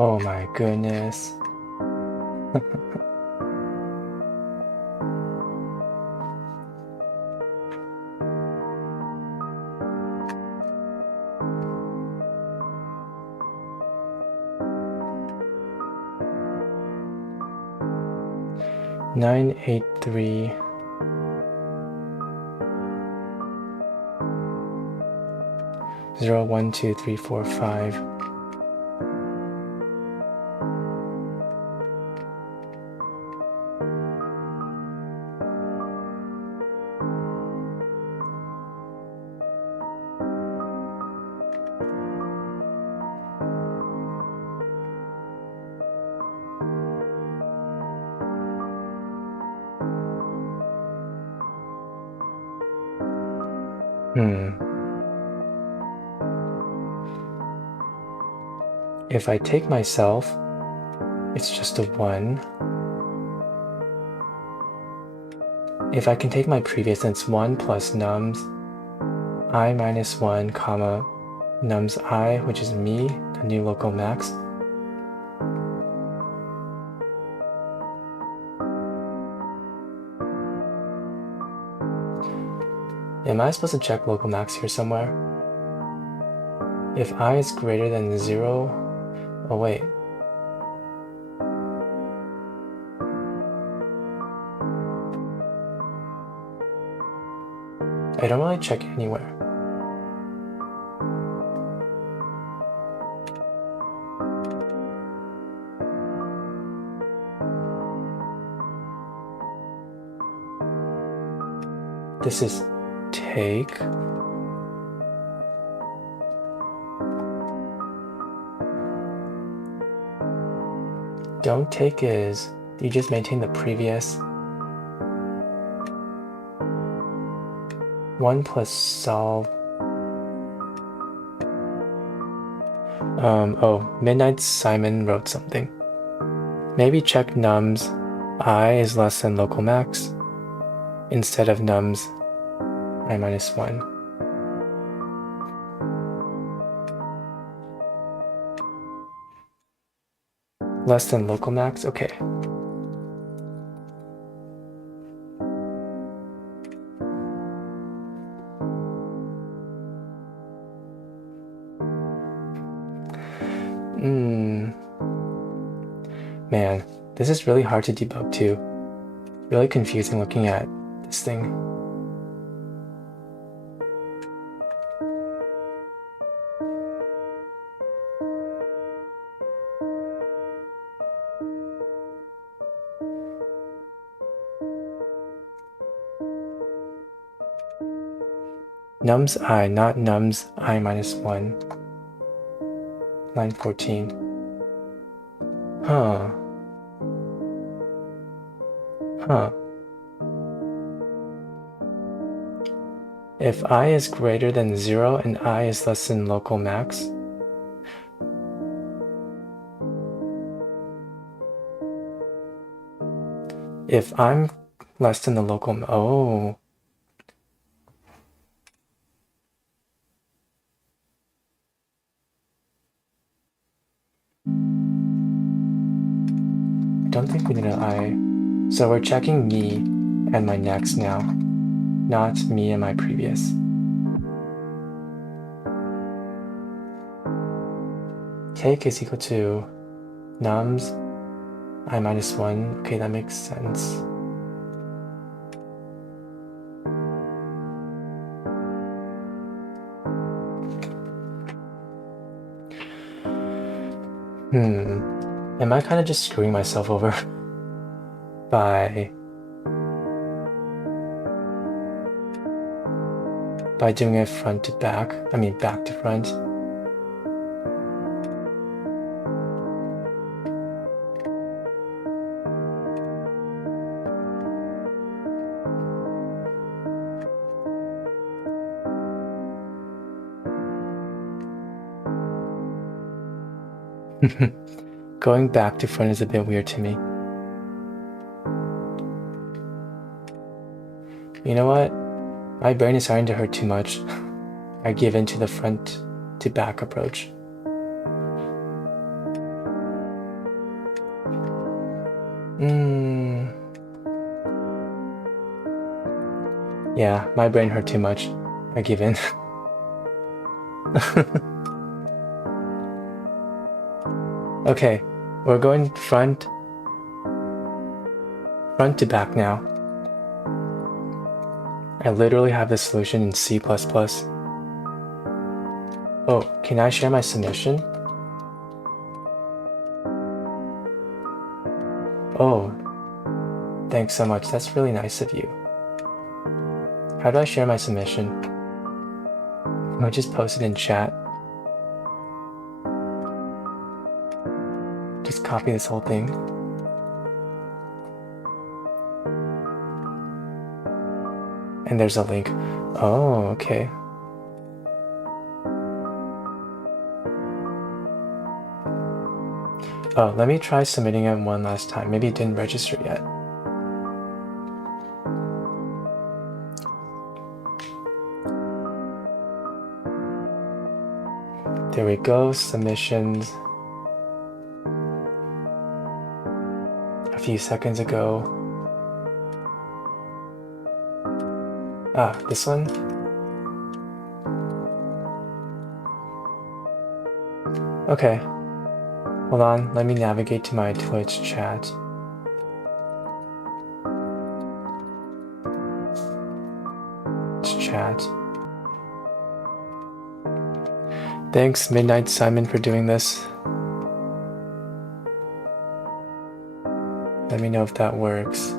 Oh my goodness. Nine, 8, 3. 0, 1, 2, 3, 4, 5. If I take myself, it's just a 1. If I can take my previous, then it's 1 plus nums I minus 1, comma, nums I, which is me, the new local max. Am I supposed to check local max here somewhere? If I is greater than 0, oh wait. I don't really check anywhere. This is take. Don't take is you just maintain the previous. 1 plus solve. Oh, Midnight Simon wrote something. Maybe check nums I is less than local max instead of nums I minus 1. Less than local max? Okay. Man, this is really hard to debug too. Really confusing looking at this thing. Nums I, not nums I minus 1. Line 14. Huh. If I is greater than 0 and I is less than local max, if I'm less than the local, oh. I don't think we need an I. So we're checking me and my next now, not me and my previous. Take is equal to nums I minus 1. Okay, that makes sense. Am I kind of just screwing myself over by doing it front to back? I mean back to front. Going back to front is a bit weird to me. You know what? My brain is starting to hurt too much. I give in to the front to back approach. Yeah, my brain hurt too much. I give in. Okay, we're going front to back now. I literally have the solution in C++. Oh, can I share my submission? Oh, thanks so much. That's really nice of you. How do I share my submission? I'll just post it in chat. Just copy this whole thing. And there's a link. Oh, okay. Oh, let me try submitting it one last time. Maybe it didn't register yet. There we go, submissions. A few seconds ago. Ah, this one? Okay. Hold on, let me navigate to my Twitch chat. Chat. Thanks, Midnight Simon, for doing this. Let me know if that works.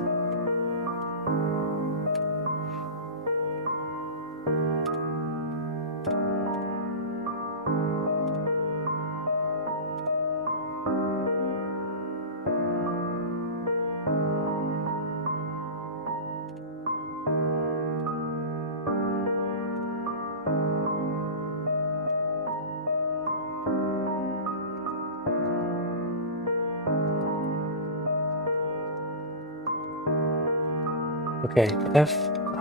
Okay, if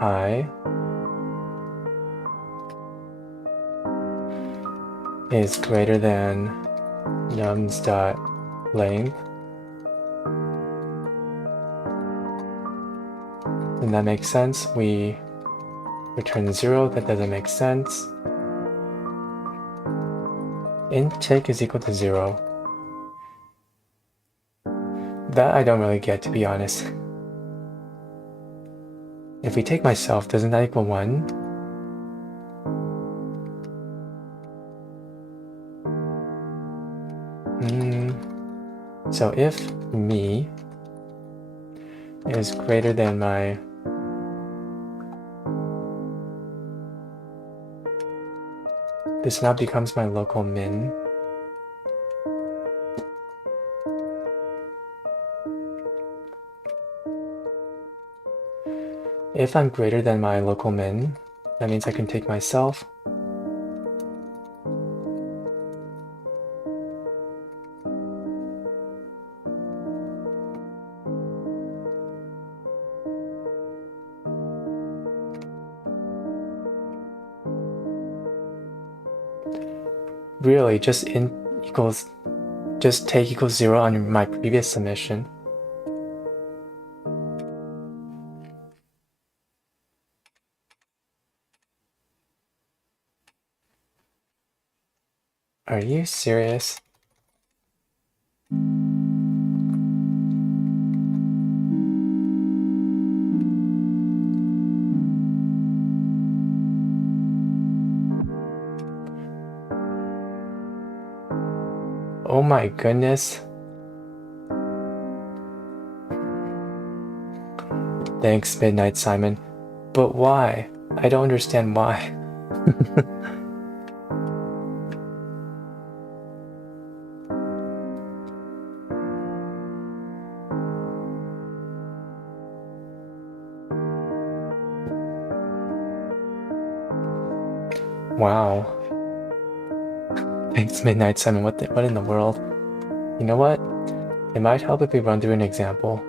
I is greater than nums.length, then that makes sense. We return 0, that doesn't make sense. Int take is equal to 0. That I don't really get, to be honest. If we take myself, doesn't that equal 1? So if me is greater than my this now becomes my local min. If I'm greater than my local min, that means I can take myself. Really, just take equals 0 on my previous submission. Are you serious? Oh my goodness. Thanks, Midnight Simon. But why? I don't understand why. Wow. Thanks, Midnight Simon. What in the world? You know what? It might help if we run through an example.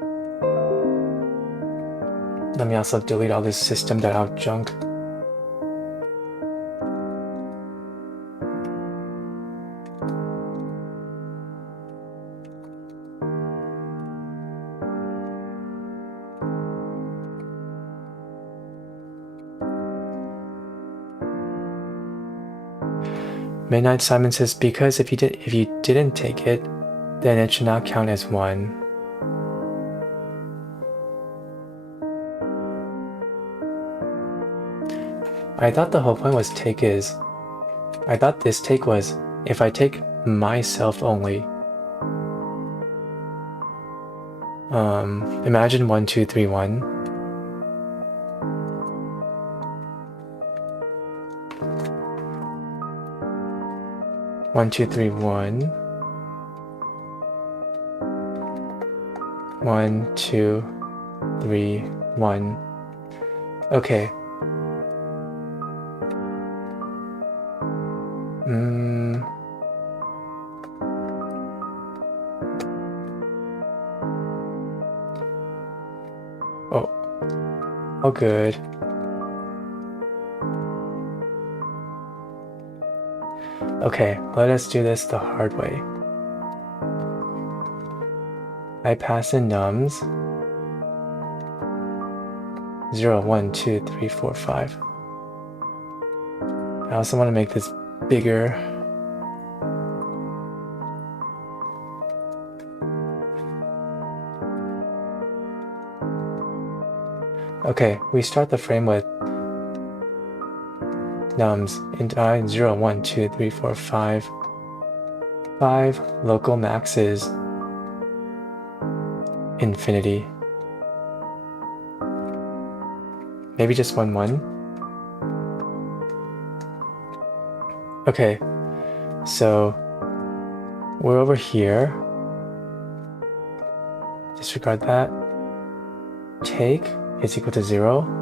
Let me also delete all this system.out junk. Midnight Simon says because if you didn't take it, then it should not count as 1. I thought the whole point was I thought this take was if I take myself only. Imagine 1, 2, 3, 1. One, two, three, 1. 1, 2, 3, 1. Okay. Oh, good. Okay, let us do this the hard way. I pass in nums 0, 1, 2, 3, 4, 5. I also want to make this bigger. Okay, we start the frame with nums int I 0, 1, 2, 3, 4, 5. 5 local max is infinity. Maybe just 1, 1. Okay, so we're over here. Disregard that. Take is equal to 0.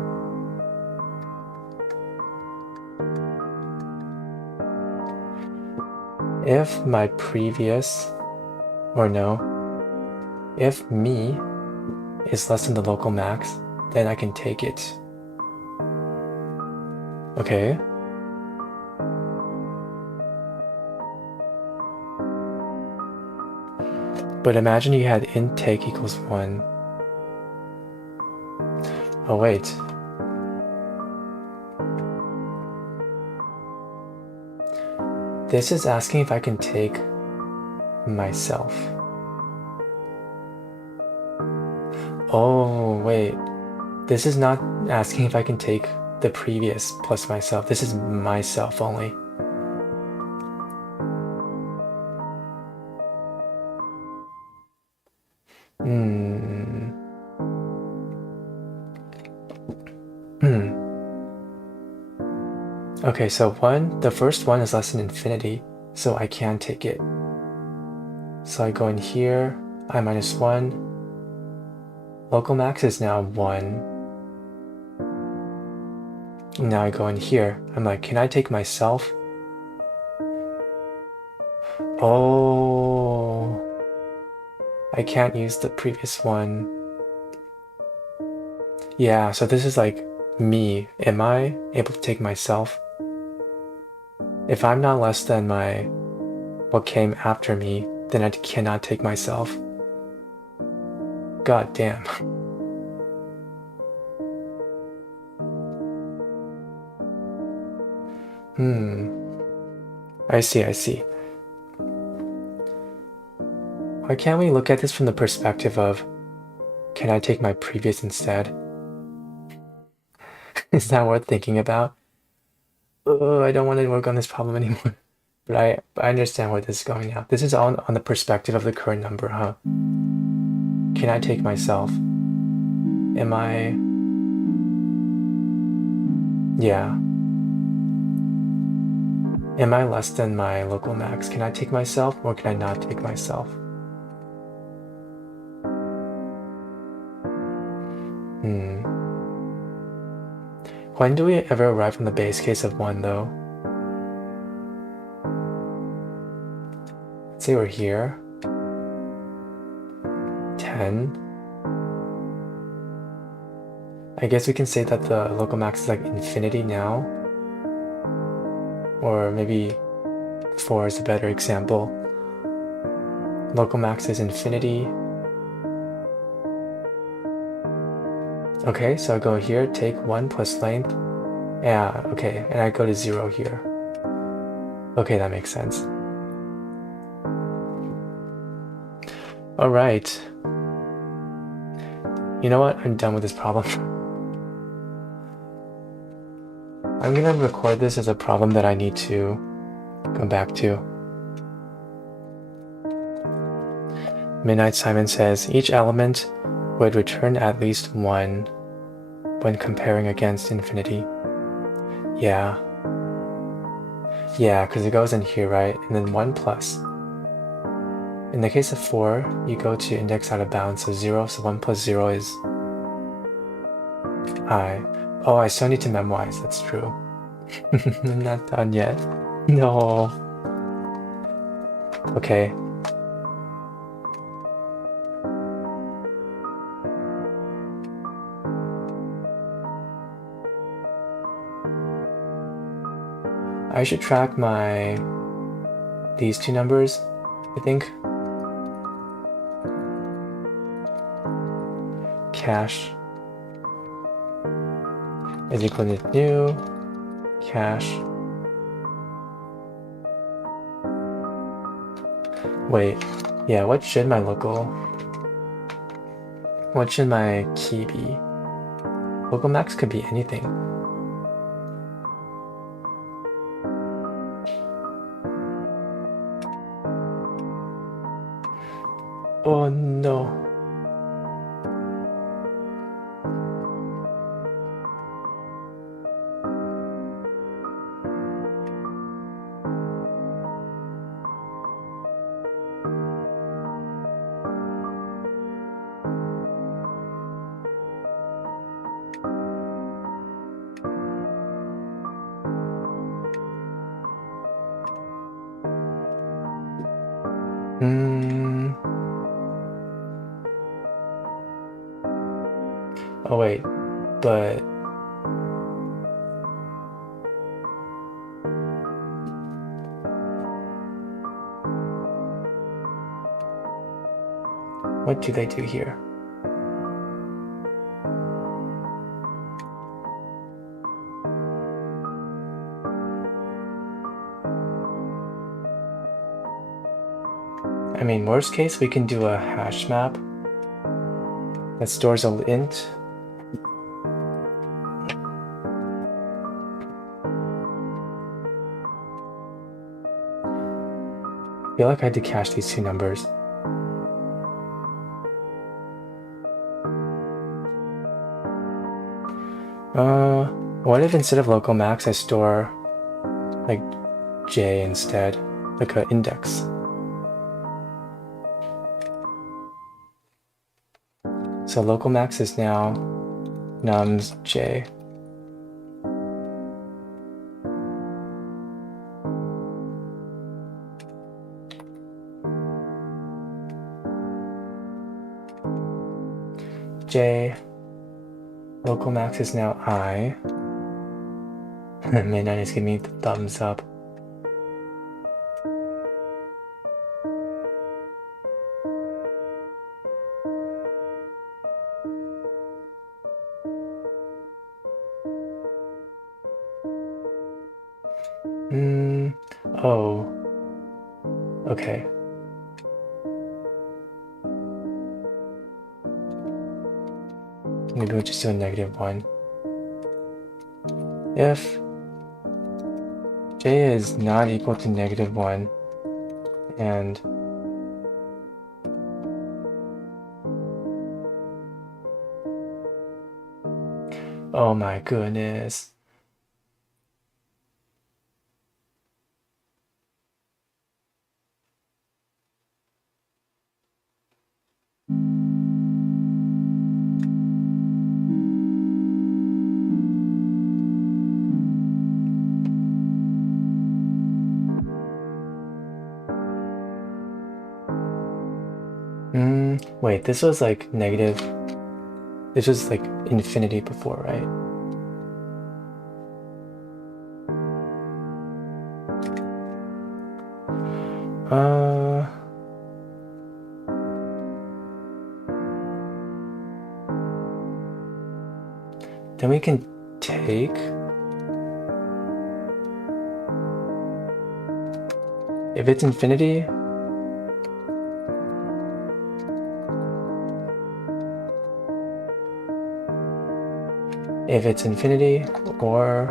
If my previous, or no, if me is less than the local max, then I can take it. Okay. But imagine you had int take equals 1. Oh wait. This is asking if I can take myself. Oh, wait. This is not asking if I can take the previous plus myself. This is myself only. Okay, so the first one is less than infinity, so I can take it. So I go in here, I minus 1. Local max is now 1. Now I go in here. I'm like, can I take myself? Oh, I can't use the previous one. Yeah, so this is like me. Am I able to take myself? If I'm not less than what came after me, then I cannot take myself. God damn. I see. Why can't we look at this from the perspective of, can I take my previous instead? Is that worth thinking about? Oh, I don't want to work on this problem anymore. But I understand where this is going now. This is on the perspective of the current number, huh? Can I take myself? Am I... Yeah. Am I less than my local max? Can I take myself or can I not take myself? When do we ever arrive on the base case of 1 though? Let's say we're here. 10. I guess we can say that the local max is like infinity now. Or maybe 4 is a better example. Local max is infinity. Okay, so I go here, take 1 plus length. Yeah, okay, and I go to 0 here. Okay, that makes sense. All right. You know what? I'm done with this problem. I'm gonna record this as a problem that I need to come back to. Midnight Simon says, each element would return at least 1 when comparing against infinity. Yeah, because it goes in here, right? And then 1 plus. In the case of 4, you go to index out of bounds, so 0, so 1 plus 0 is I. Oh, I still need to memorize, that's true. I'm not done yet. No. Okay. I should track these two numbers, I think. Cash is equal to new cash. Wait, yeah, what should my key be? Local max could be anything. Oh no. Oh wait, but what do they do here? I mean, worst case, we can do a hash map. that stores an int. I feel like I had to cache these two numbers. What if instead of local max I store like j instead, like an index? So local max is now nums j. J. Local max is now I. Midnight is giving me the thumbs up. Oh. Okay. Maybe we'll just do a -1. If j is not equal to -1 and oh my goodness. Wait, this was like negative. This was like infinity before, right? Then we can take if it's infinity, or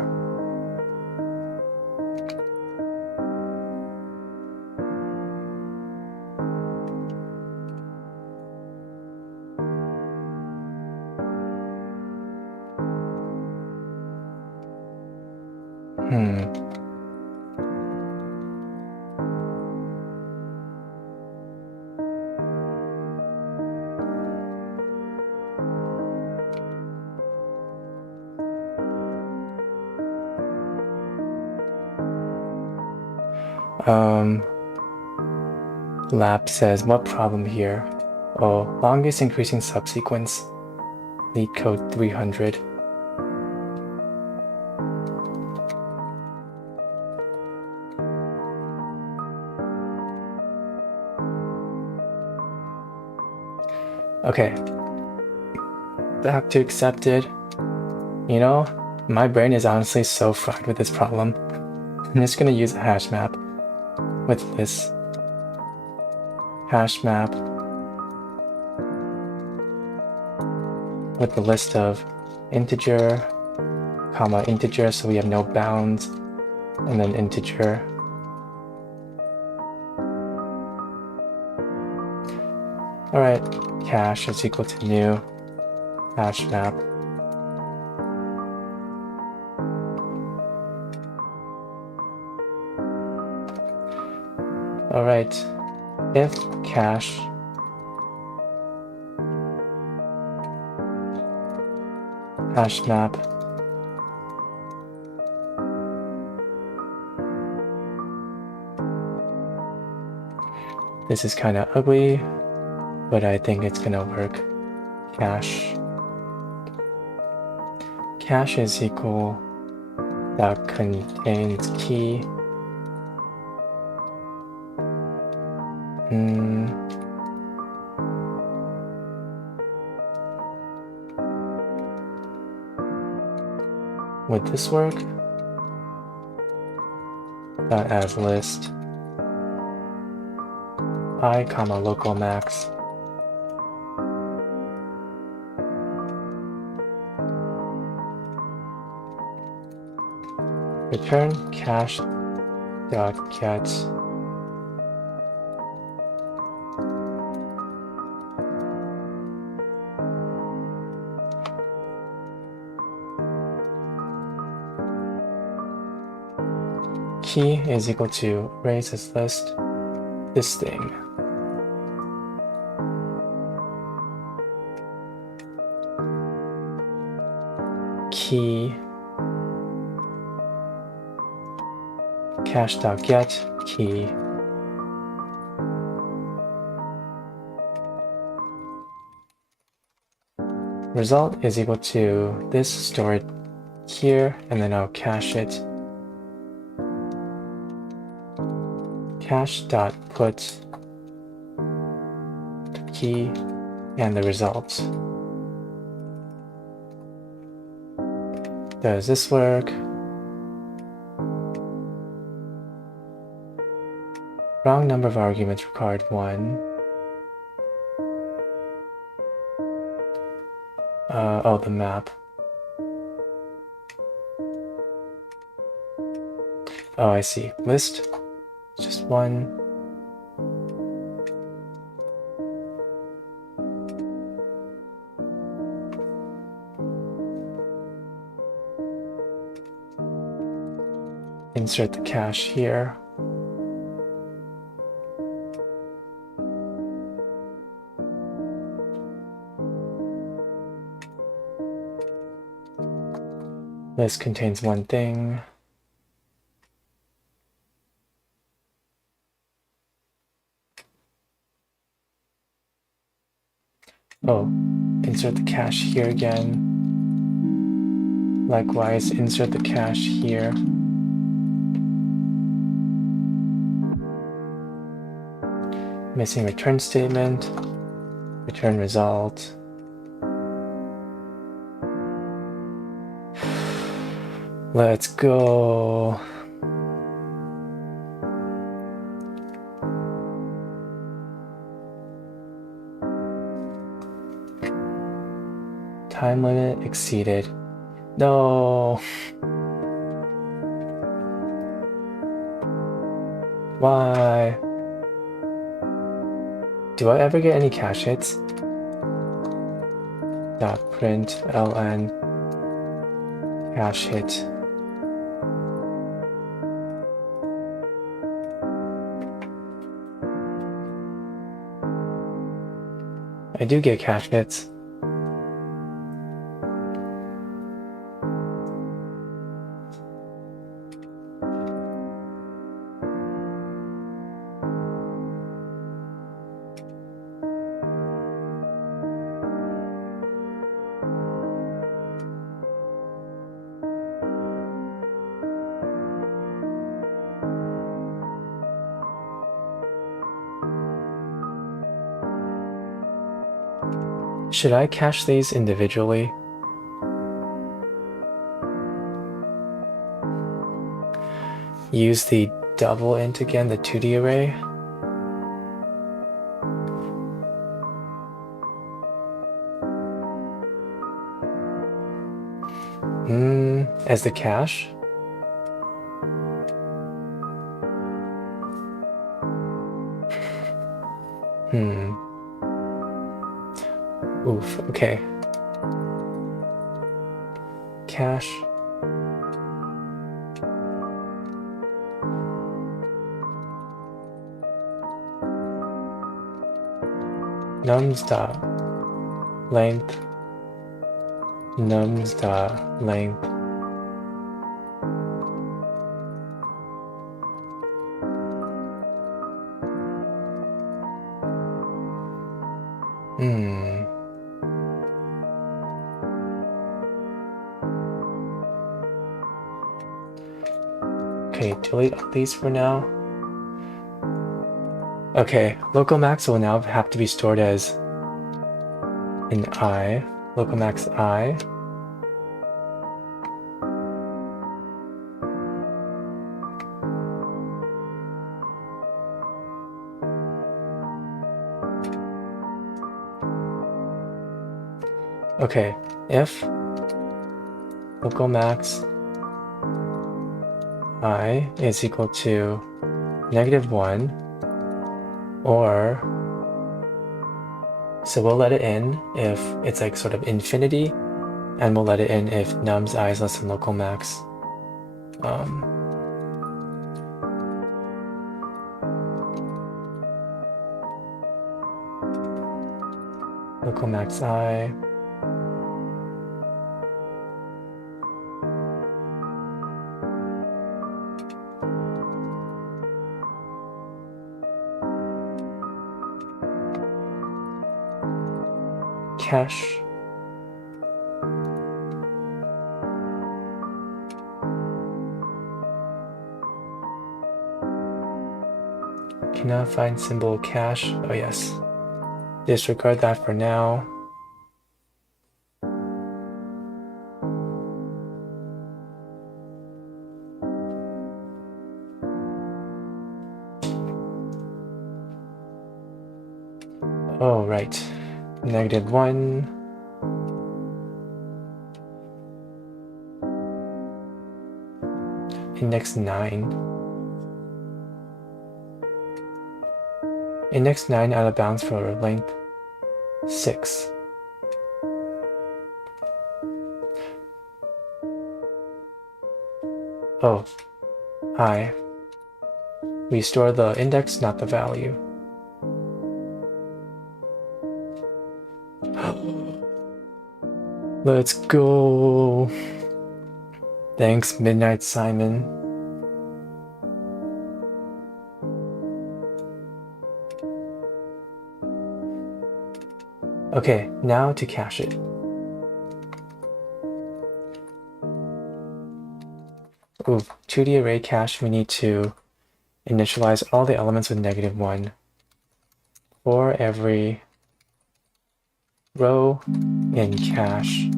Lap says, what problem here? Oh, longest increasing subsequence, Leetcode 300. Okay, back to accepted. You know, my brain is honestly so fried with this problem. I'm just gonna use a hash map with this hash map with the list of integer, comma integer, so we have no bounds, and then integer. All right, cache is equal to new hash map. All right, if cache hash map this is kind of ugly, but I think it's gonna work. Cache is equal that contains key. Would this work? That as list I, comma local max. return cache dot get key is equal to arrays as list this thing. Key cache.get key result is equal to this stored here, and then I'll cache it. Cache.put key and the result. Does this work? Wrong number of arguments required 1. Oh, the map. Oh, I see. List, just 1. Insert the cache here. List contains 1 thing. Oh, insert the cache here again. Likewise, insert the cache here. Missing return statement, return result. Let's go. Time limit exceeded. No. Why? Do I ever get any cache hits? Print ln cache hit. I do get cache hits. Should I cache these individually? Use the double int again, the 2D array? As the cache? Oof, okay. Cache. Nums.length. Nums.length. Okay, delete all these for now. Okay, local max will now have to be stored as an I, local max I. Okay, if local max I is equal to -1, or so we'll let it in if it's like sort of infinity, and we'll let it in if num's I is less than local max. Local max I. Cache. Cannot find symbol cache. Oh yes. Disregard that for now. Oh, right. -1. Index 9. Index 9 out of bounds for length 6. Oh, I. We store the index, not the value. Let's go. Thanks, Midnight Simon. Okay, now to cache it. Ooh, 2D array cache, we need to initialize all the elements with -1 for every row in cache.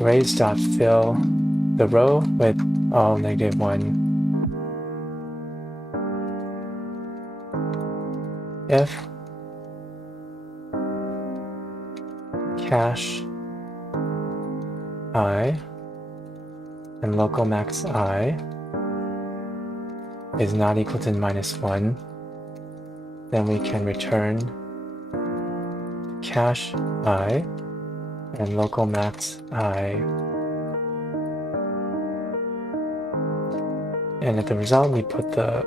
Arrays.fill the row with all -1. If cache I and local max I is not equal to -1, then we can return cache I and local max I. And at the result, we put the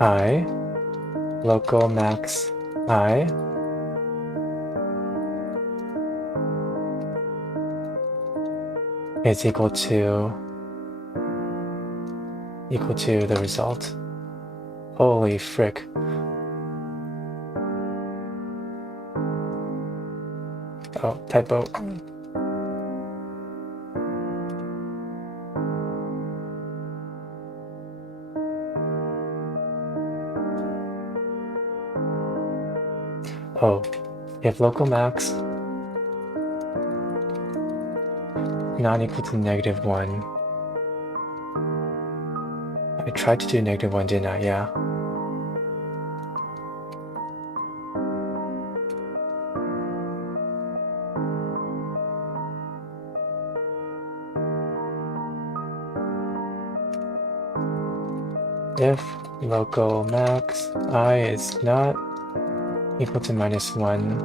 I, local max I, is equal to the result. Holy frick. Oh, typo. Oh, if local max not equal to -1. I tried to do -1, didn't I? Yeah. If local max I is not equal to -1,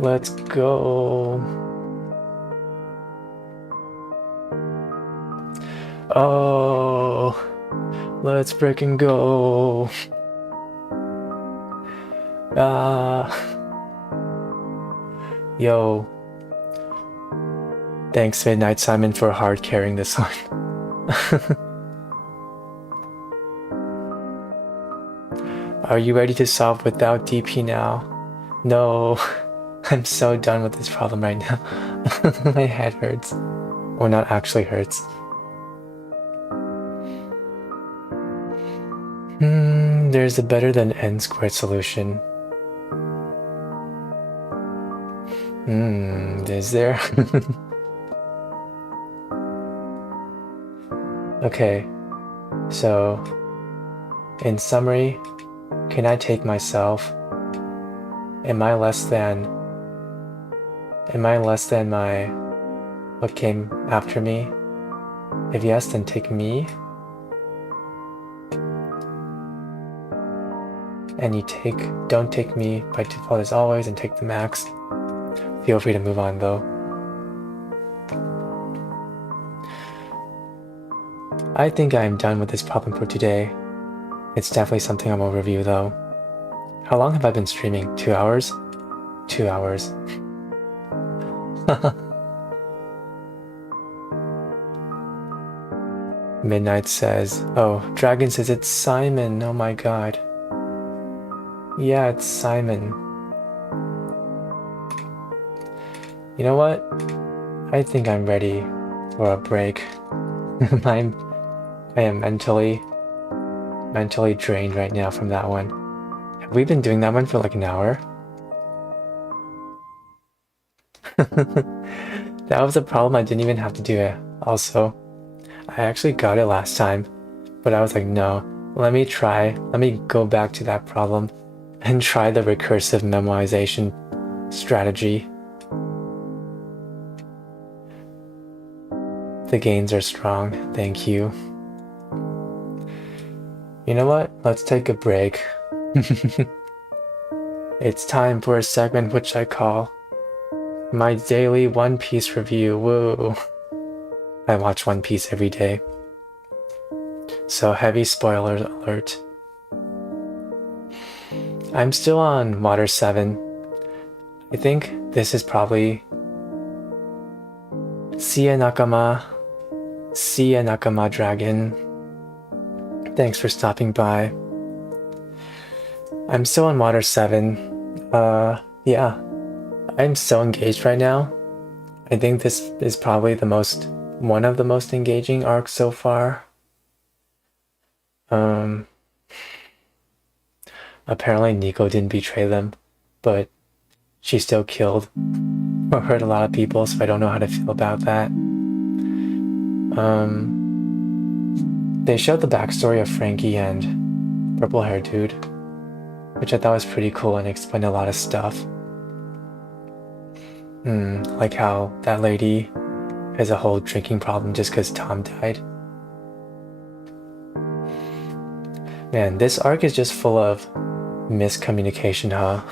let's go. Oh, let's frickin' go. Yo. Thanks, Midnight Simon, for hard carrying this one. Are you ready to solve without DP now? No. I'm so done with this problem right now. My head hurts. Or not actually hurts. There's a better than n squared solution. Is there? Okay, so in summary, can I take myself? Am I less than my what came after me? If yes, then take me. And you don't take me by default as always and take the max. Feel free to move on though. I think I'm done with this problem for today. It's definitely something I will review though. How long have I been streaming? 2 hours? 2 hours. Midnight says, oh, Dragon says it's Simon. Oh my god. Yeah, it's Simon. You know what? I think I'm ready for a break. I am mentally drained right now from that one. Have we been doing that one for like an hour? That was a problem I didn't even have to do it. Also, I actually got it last time, but I was like, no, let me go back to that problem and try the recursive memoization strategy. The gains are strong, thank you. You know what? Let's take a break. It's time for a segment which I call my daily One Piece review. Whoa. I watch One Piece every day. So heavy spoiler alert. I'm still on Water 7. I think this is probably See ya Nakama Dragon. Thanks for stopping by. I'm still on Water 7. Yeah. I'm so engaged right now. I think this is probably one of the most engaging arcs so far. Apparently Nico didn't betray them, but she still killed or hurt a lot of people, so I don't know how to feel about that. They showed the backstory of Frankie and purple hair dude, which I thought was pretty cool and explained a lot of stuff. Like how that lady has a whole drinking problem just because Tom died. Man, this arc is just full of miscommunication, huh?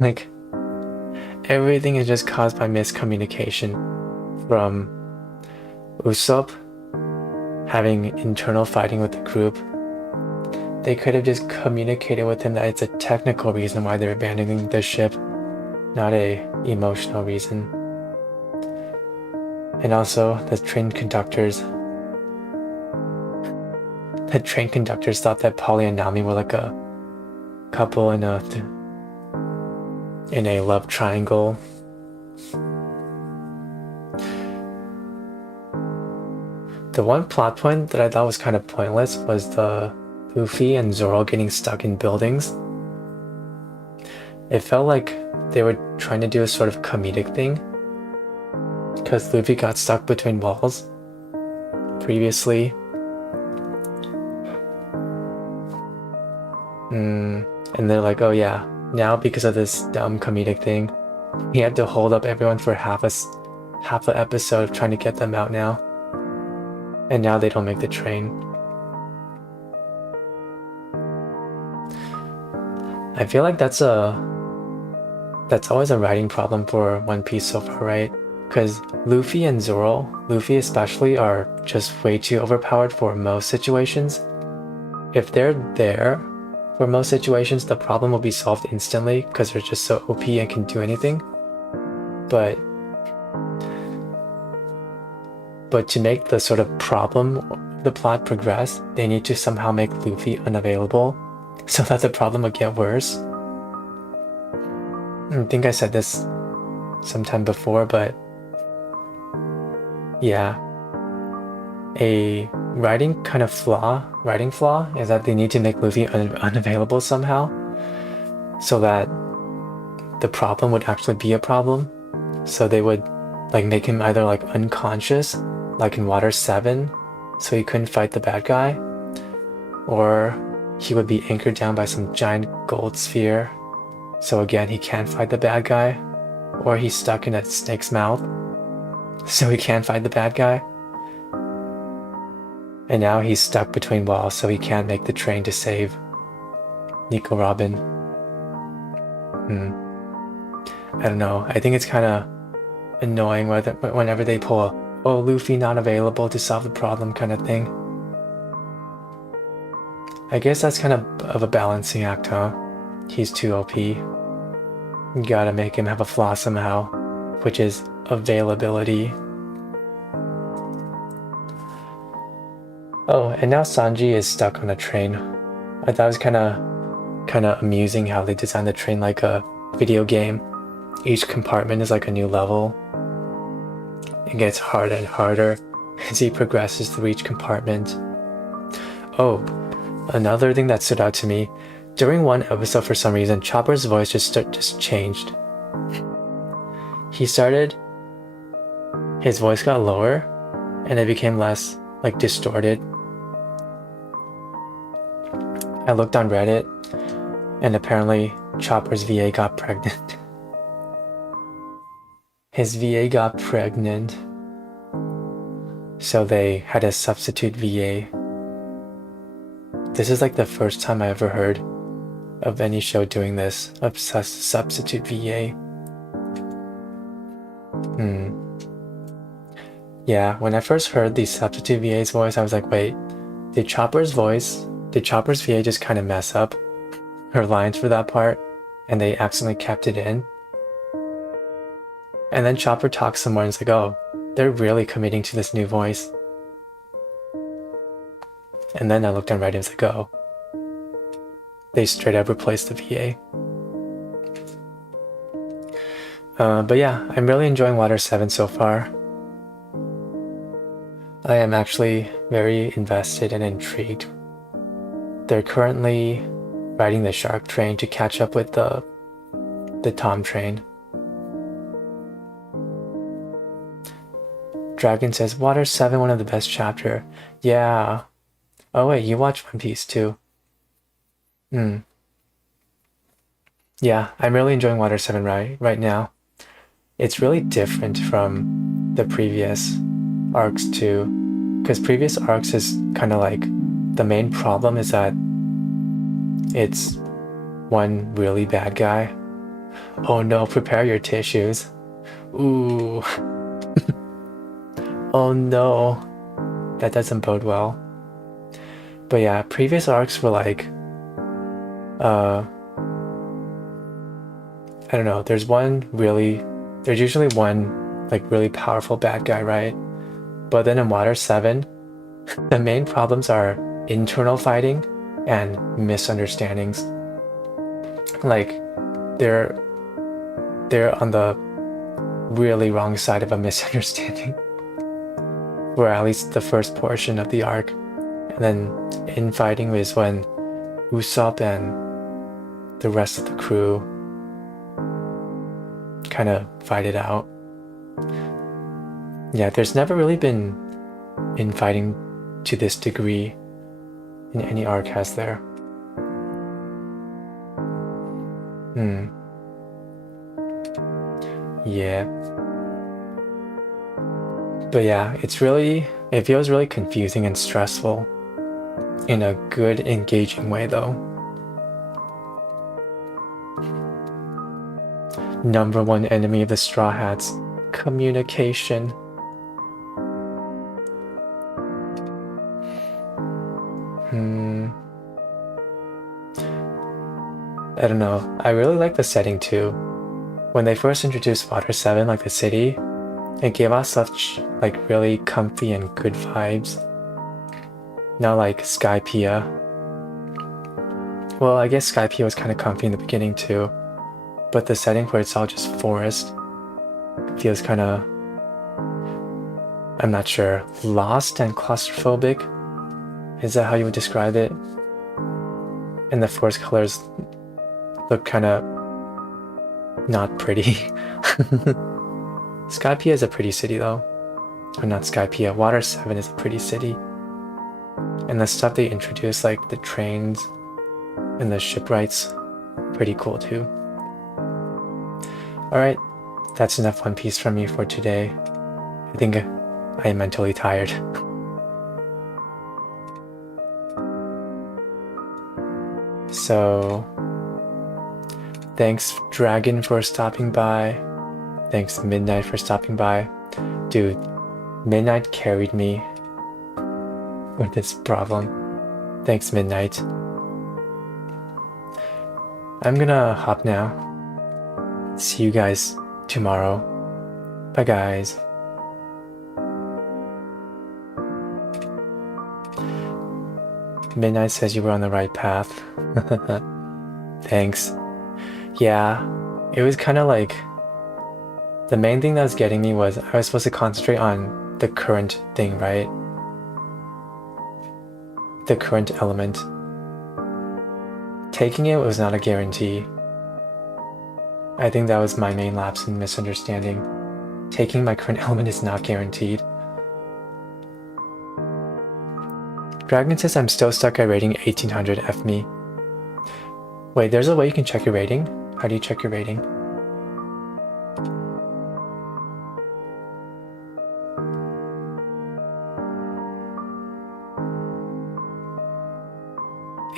Like, everything is just caused by miscommunication. From Usopp having internal fighting with the group. They could have just communicated with him that it's a technical reason why they're abandoning the ship, not a emotional reason. And also, the train conductors thought that Polly and Nami were like a couple in a love triangle. The one plot point that I thought was kind of pointless was the Luffy and Zoro getting stuck in buildings. It felt like they were trying to do a sort of comedic thing, because Luffy got stuck between walls previously. And they're like, oh yeah, now because of this dumb comedic thing, he had to hold up everyone for half an episode of trying to get them out now. And now they don't make the train. I feel like that's always a writing problem for One Piece so far, right? Because Luffy and Zoro, Luffy especially, are just way too overpowered for most situations. If they're there for most situations, the problem will be solved instantly because they're just so OP and can do anything. But to make the sort of problem, the plot progress, they need to somehow make Luffy unavailable so that the problem will get worse. I think I said this sometime before, but yeah. A writing flaw is that they need to make Luffy unavailable somehow so that the problem would actually be a problem. So they would like make him either like unconscious, like in Water 7, so he couldn't fight the bad guy, or he would be anchored down by some giant gold sphere, so again he can't fight the bad guy, or he's stuck in a snake's mouth, so he can't fight the bad guy, and now he's stuck between walls, so he can't make the train to save Nico Robin. I don't know, I think it's kind of annoying whenever they pull a, oh, Luffy not available to solve the problem kind of thing. I guess that's kind of a balancing act, huh? He's too OP. You gotta make him have a flaw somehow, which is availability. Oh, and now Sanji is stuck on a train. I thought it was kind of amusing how they designed the train like a video game. Each compartment is like a new level. It gets harder and harder as he progresses through each compartment. Oh, another thing that stood out to me, during one episode for some reason, Chopper's voice just changed. His voice got lower and it became less like distorted. I looked on Reddit and apparently Chopper's VA got pregnant. His VA got pregnant, so they had a substitute VA. This is like the first time I ever heard of any show doing this, a substitute VA. Yeah, when I first heard the substitute VA's voice, I was like, wait, did Chopper's VA just kind of mess up her lines for that part, and they accidentally kept it in? And then Chopper talks some more and it's like, oh, they're really committing to this new voice. And then I looked on Reddit and it's like, oh, they straight up replaced the VA. But yeah, I'm really enjoying Water 7 so far. I am actually very invested and intrigued. They're currently riding the shark train to catch up with the Tom train. Dragon says, Water 7, one of the best chapter. Yeah. Oh wait, you watch One Piece too. Yeah, I'm really enjoying Water 7 right now. It's really different from the previous arcs too. Because previous arcs is kind of like, the main problem is that it's one really bad guy. Oh no, prepare your tissues. Ooh. Oh no, that doesn't bode well. But yeah, previous arcs were like, I don't know, there's usually one like really powerful bad guy, right? But then in Water 7, the main problems are internal fighting and misunderstandings. Like, they're on the really wrong side of a misunderstanding. Or at least the first portion of the arc. And then infighting is when Usopp and the rest of the crew kind of fight it out. Yeah, there's never really been infighting to this degree in any arc, has there? Yeah. But yeah, it feels really confusing and stressful in a good, engaging way though. Number one enemy of the Straw Hats, communication. I don't know, I really like the setting too. When they first introduced Water 7, like the city, it gave us such like really comfy and good vibes. Not like Skypiea. Well, I guess Skypiea was kind of comfy in the beginning too, but the setting where it's all just forest feels kind of, I'm not sure, lost and claustrophobic? Is that how you would describe it? And the forest colors look kind of not pretty. Skypiea is a pretty city though. Or not Skypiea, Water 7 is a pretty city. And the stuff they introduced, like the trains and the shipwrights, pretty cool too. Alright, that's enough One Piece from me for today. I think I am mentally tired. So, thanks Dragon for stopping by. Thanks Midnight for stopping by. Dude, Midnight carried me with this problem. Thanks Midnight. I'm gonna hop now. See you guys tomorrow. Bye guys. Midnight says you were on the right path. Thanks. Yeah, it was kind of like the main thing that was getting me was I was supposed to concentrate on the current thing, right? The current element. Taking it was not a guarantee. I think that was my main lapse in misunderstanding. Taking my current element is not guaranteed. Dragon says I'm still stuck at rating 1800 F me. Wait, there's a way you can check your rating? How do you check your rating?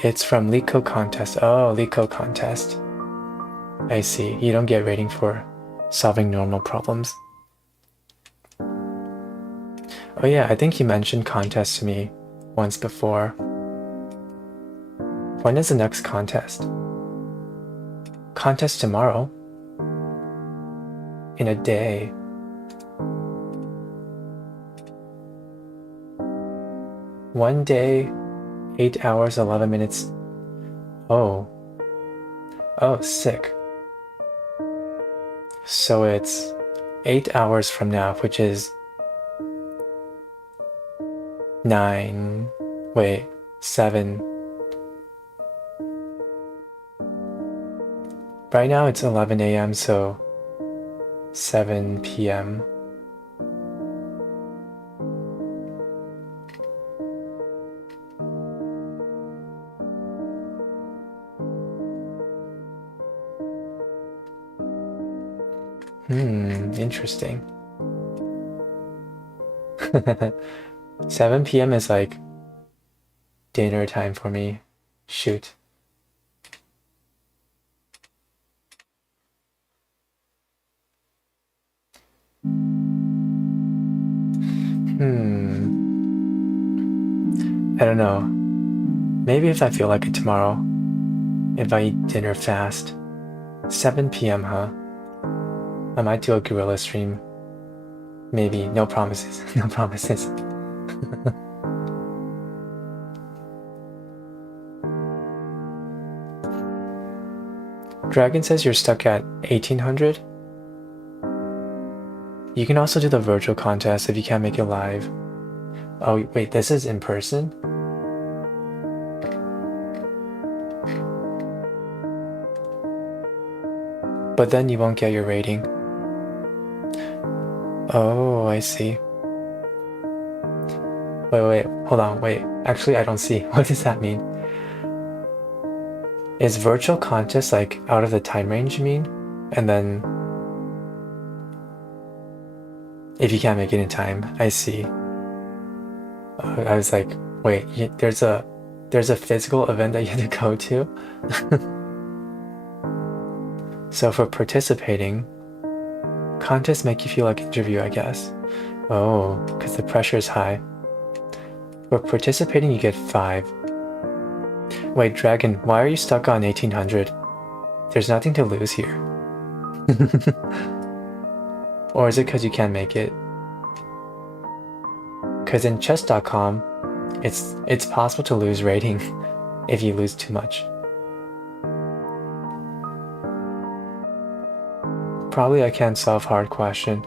It's from Leetcode contest. Oh, Leetcode contest. I see. You don't get rating for solving normal problems. Oh yeah, I think you mentioned contest to me once before. When is the next contest? Contest tomorrow? In a day? One day, 8 hours, 11 minutes. Oh. Oh, sick. So it's 8 hours from now, which is 7. Right now it's 11 a.m., so 7 p.m. Interesting. 7 p.m. is like dinner time for me. Shoot. I don't know. Maybe if I feel like it tomorrow, if I eat dinner fast. 7 p.m., huh? I might do a gorilla stream. Maybe. No promises. No promises. Dragon says you're stuck at 1800? You can also do the virtual contest if you can't make it live. Oh, wait, this is in person? But then you won't get your rating. Oh, I see. Wait, hold on, wait. Actually, I don't see. What does that mean? Is virtual contest like out of the time range, you mean? And then if you can't make it in time, I see. I was like, wait, there's a physical event that you have to go to? So for participating, contests make you feel like an interview, I guess. Oh, because the pressure is high. For participating, you get 5. Wait, Dragon, why are you stuck on 1800? There's nothing to lose here. Or is it because you can't make it? Because in chess.com, it's possible to lose rating if you lose too much. Probably I can't solve hard question.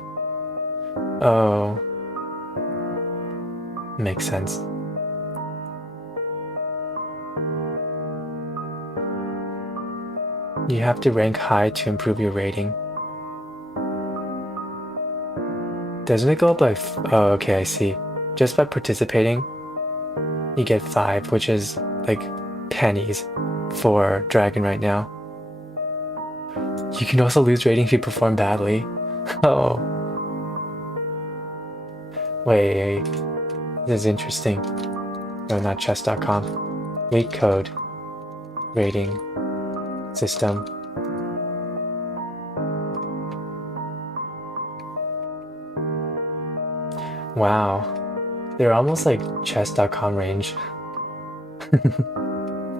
Oh. Makes sense. You have to rank high to improve your rating. Doesn't it go up by... Oh, okay, I see. Just by participating, you get 5, which is like pennies for Dragon right now. You can also lose rating if you perform badly. Oh. Wait, this is interesting. No, not chess.com. Leetcode rating system. Wow. They're almost like chess.com range.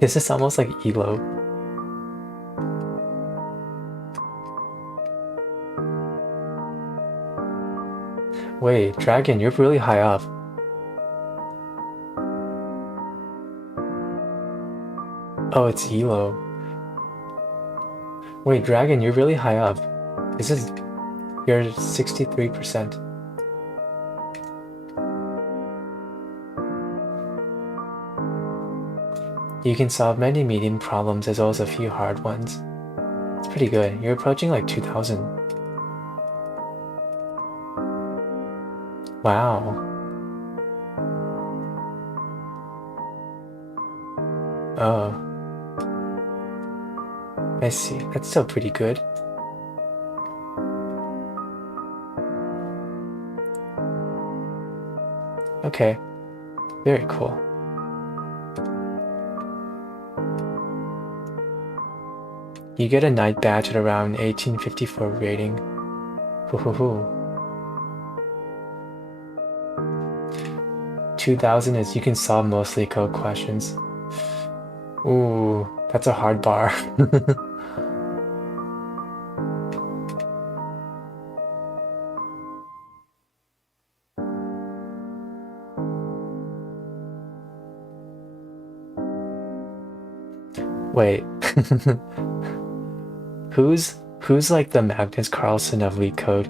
This is almost like ELO. Wait, Dragon, you're really high up. Oh, it's ELO. Wait, Dragon, you're really high up. You're 63%. You can solve many medium problems as well as a few hard ones. It's pretty good. You're approaching like 2000. Wow. Oh. I see. That's still pretty good. Okay. Very cool. You get a night badge at around 1854 rating. Hoo. 2000 is you can solve most Leetcode questions. Ooh, that's a hard bar. Wait. Who's like the Magnus Carlsen of Leetcode?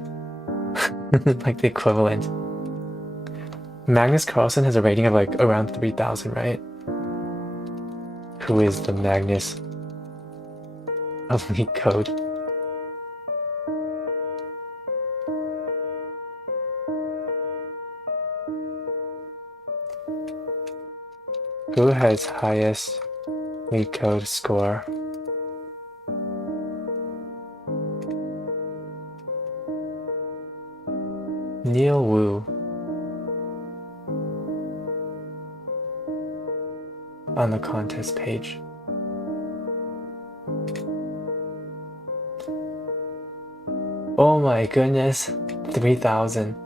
Like the equivalent. Magnus Carlsen has a rating of like around 3000, right? Who is the Magnus of Leetcode? Who has highest Leetcode score? Neil Wu. On the contest page. Oh my goodness, 3000.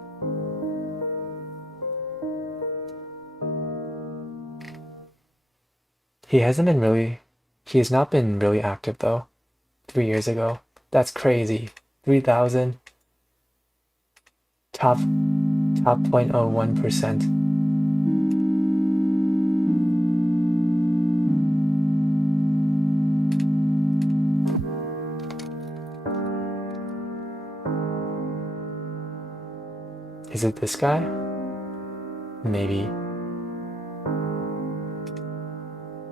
He has not been really active though. 3 years ago. That's crazy. 3000. Top 0.01%. Is it this guy? Maybe.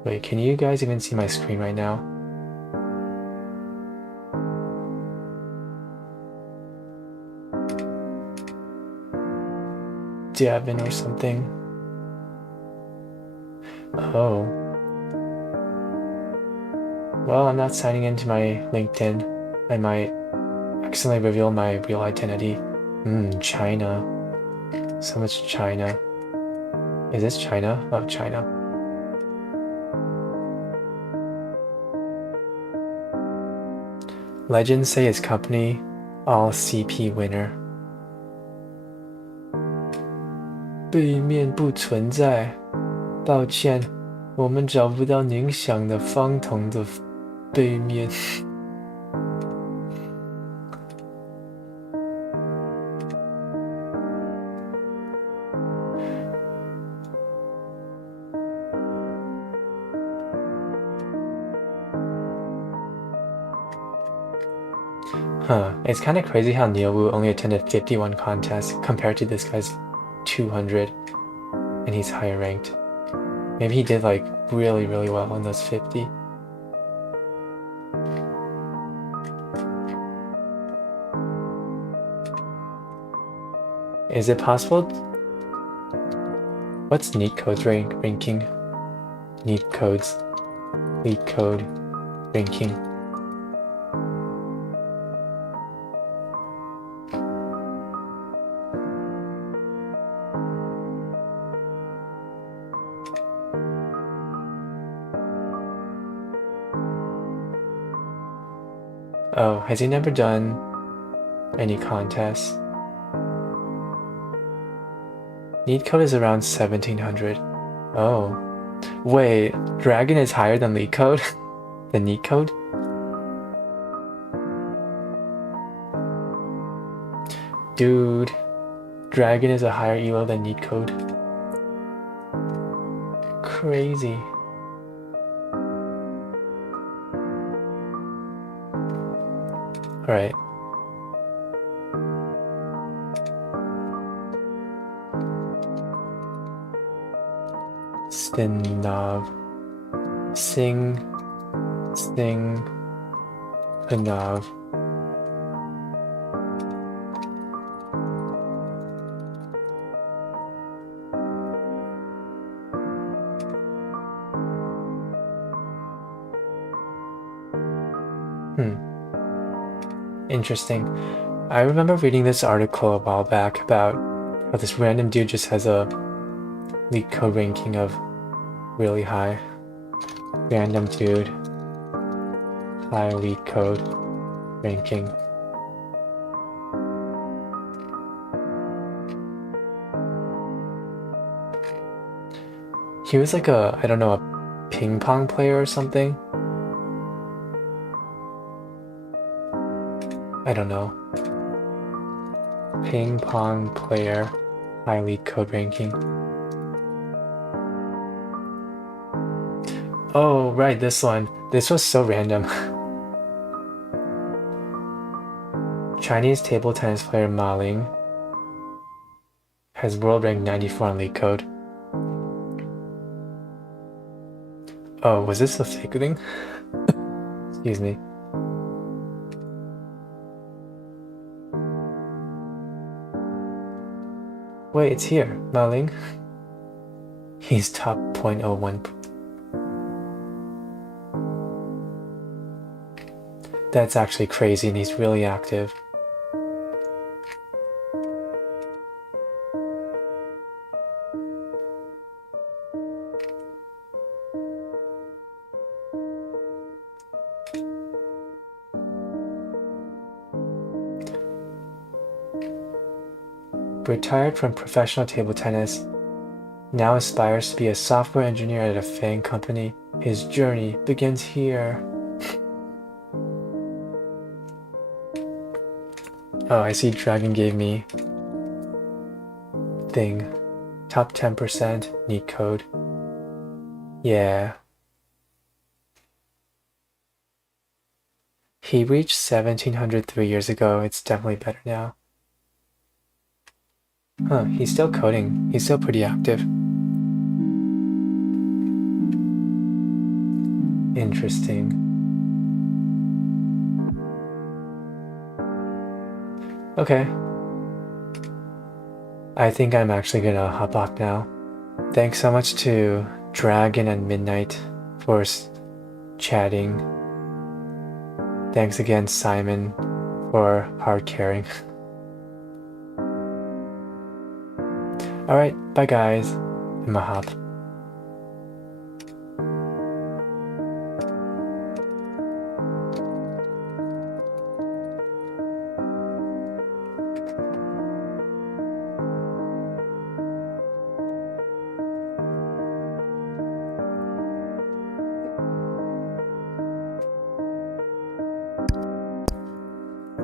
Wait, can you guys even see my screen right now? Devin or something. Oh. Well, I'm not signing into my LinkedIn. I might accidentally reveal my real identity. China. So much China. Is this China? Oh, China. Legends say his company, all CP winner. 背面不存在，抱歉，我们找不到您想的方筒的背面。It's kind of crazy how Neil Wu only attended 51 contests compared to this guy's 200, and he's higher ranked. Maybe he did like really well on those 50. Is it possible? What's Leetcode's ranking? Leetcode ranking. Oh, has he never done any contests? Leetcode is around 1700. Oh. Wait, Dragon is higher than Leetcode? Than Leetcode? Dude, Dragon is a higher elo than Leetcode. Crazy. Alright. Stinov. Pinov. Interesting. I remember reading this article a while back about how this random dude just has a Leetcode ranking of really high. Random dude. High Leetcode ranking. He was like a, I don't know, a ping pong player or something. I don't know. Ping pong player, high Leetcode ranking. Oh, right, this one. This was so random. Chinese table tennis player Ma Ling has world rank 94 on Leetcode. Oh, was this a fake thing? Excuse me. Wait, it's here. Ma Ling. He's top 0.01. That's actually crazy, and he's really active. Retired from professional table tennis, now aspires to be a software engineer at a FANG company. His journey begins here. Oh, I see Dragon gave me thing. Top 10% Leetcode. Yeah. He reached 1700 3 years ago. It's definitely better now. Huh, he's still coding. He's still pretty active. Interesting. Okay. I think I'm actually gonna hop off now. Thanks so much to Dragon and Midnight for chatting. Thanks again, Simon, for hard carrying. Alright, bye guys. I'm a hop.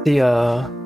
See ya.